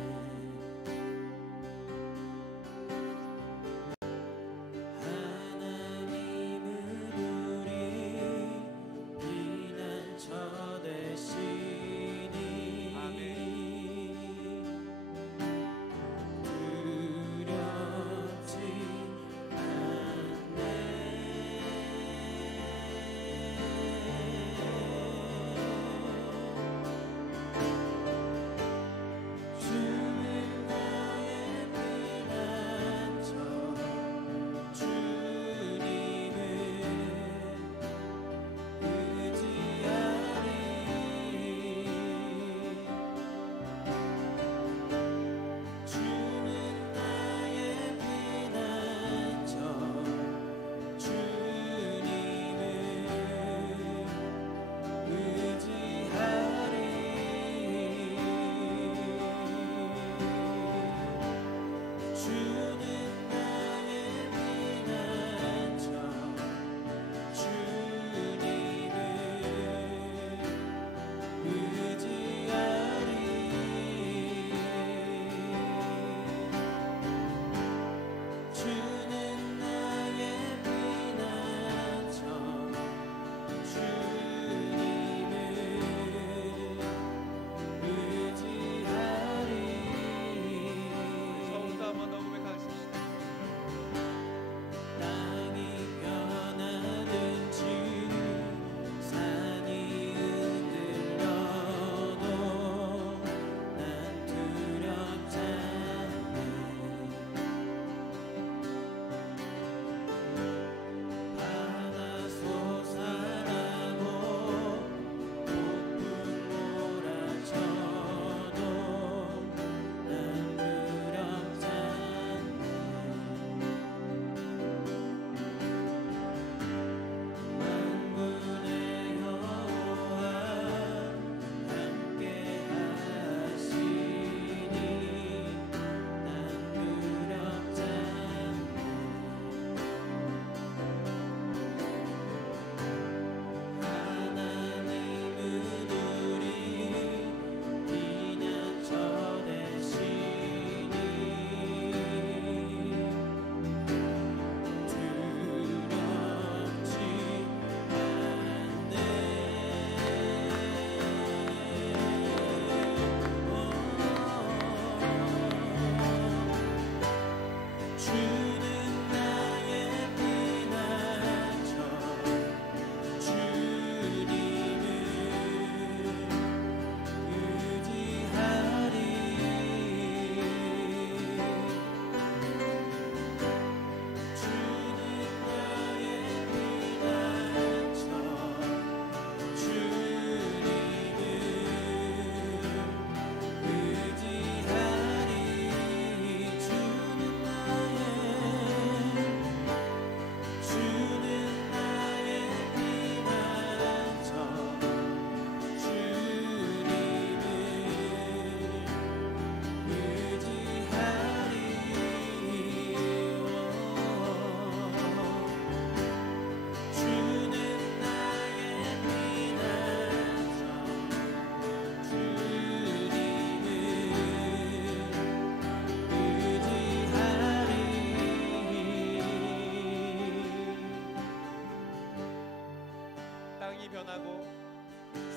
변하고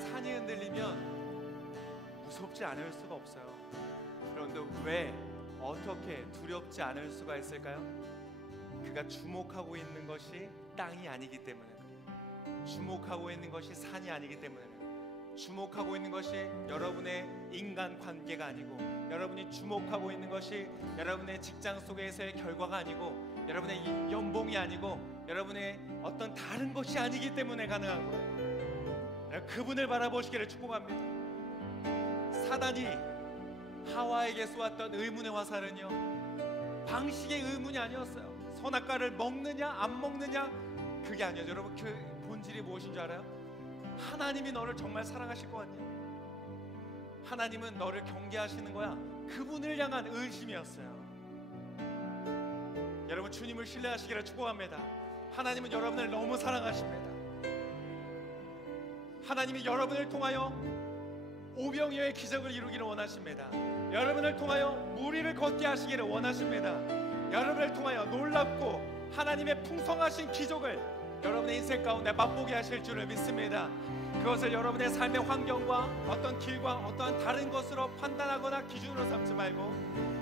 산이 흔들리면 무섭지 않을 수가 없어요. 그런데 왜 어떻게 두렵지 않을 수가 있을까요? 그가 주목하고 있는 것이 땅이 아니기 때문에 그래요. 주목하고 있는 것이 산이 아니기 때문에 그래요. 주목하고 있는 것이 여러분의 인간 관계가 아니고, 여러분이 주목하고 있는 것이 여러분의 직장 속에서의 결과가 아니고, 여러분의 연봉이 아니고, 여러분의 어떤 다른 것이 아니기 때문에 가능한 거예요. 그분을 바라보시기를 축복합니다. 사단이 하와에게 쏘았던 의문의 화살은요, 방식의 의문이 아니었어요. 선악과를 먹느냐 안 먹느냐, 그게 아니에요. 여러분, 그 본질이 무엇인 줄 알아요? 하나님이 너를 정말 사랑하실 것 같냐? 하나님은 너를 경계하시는 거야. 그분을 향한 의심이었어요. 여러분, 주님을 신뢰하시기를 축복합니다. 하나님은 여러분을 너무 사랑하십니다. 하나님이 여러분을 통하여 오병이어의 기적을 이루기를 원하십니다. 여러분을 통하여 무리를 걷게 하시기를 원하십니다. 여러분을 통하여 놀랍고 하나님의 풍성하신 기적을 여러분의 인생 가운데 맛보게 하실 줄을 믿습니다. 그것을 여러분의 삶의 환경과 어떤 길과 어떠한 다른 것으로 판단하거나 기준으로 삼지 말고,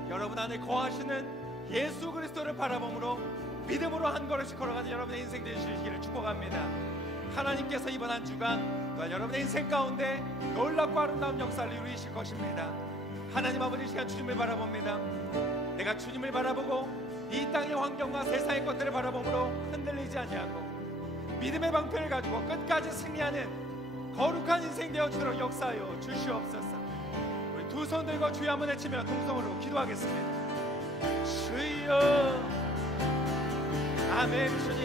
여러분 안에 거하시는 예수 그리스도를 바라봄으로 믿음으로 한 걸음씩 걸어가는 여러분의 인생 되시기를 축복합니다. 하나님께서 이번 한 주간 또한 여러분의 인생 가운데 놀랍고 아름다운 역사를 이루실 것입니다. 하나님 아버지, 시간 주님을 바라봅니다. 내가 주님을 바라보고 이 땅의 환경과 세상의 것들을 바라봄으로 흔들리지 아니하고 믿음의 방패를 가지고 끝까지 승리하는 거룩한 인생 되어주도록 역사하여 주시옵소서. 우리 두 손 들고 주여 한번 외치며 동성으로 기도하겠습니다. 주여. 아멘. 주님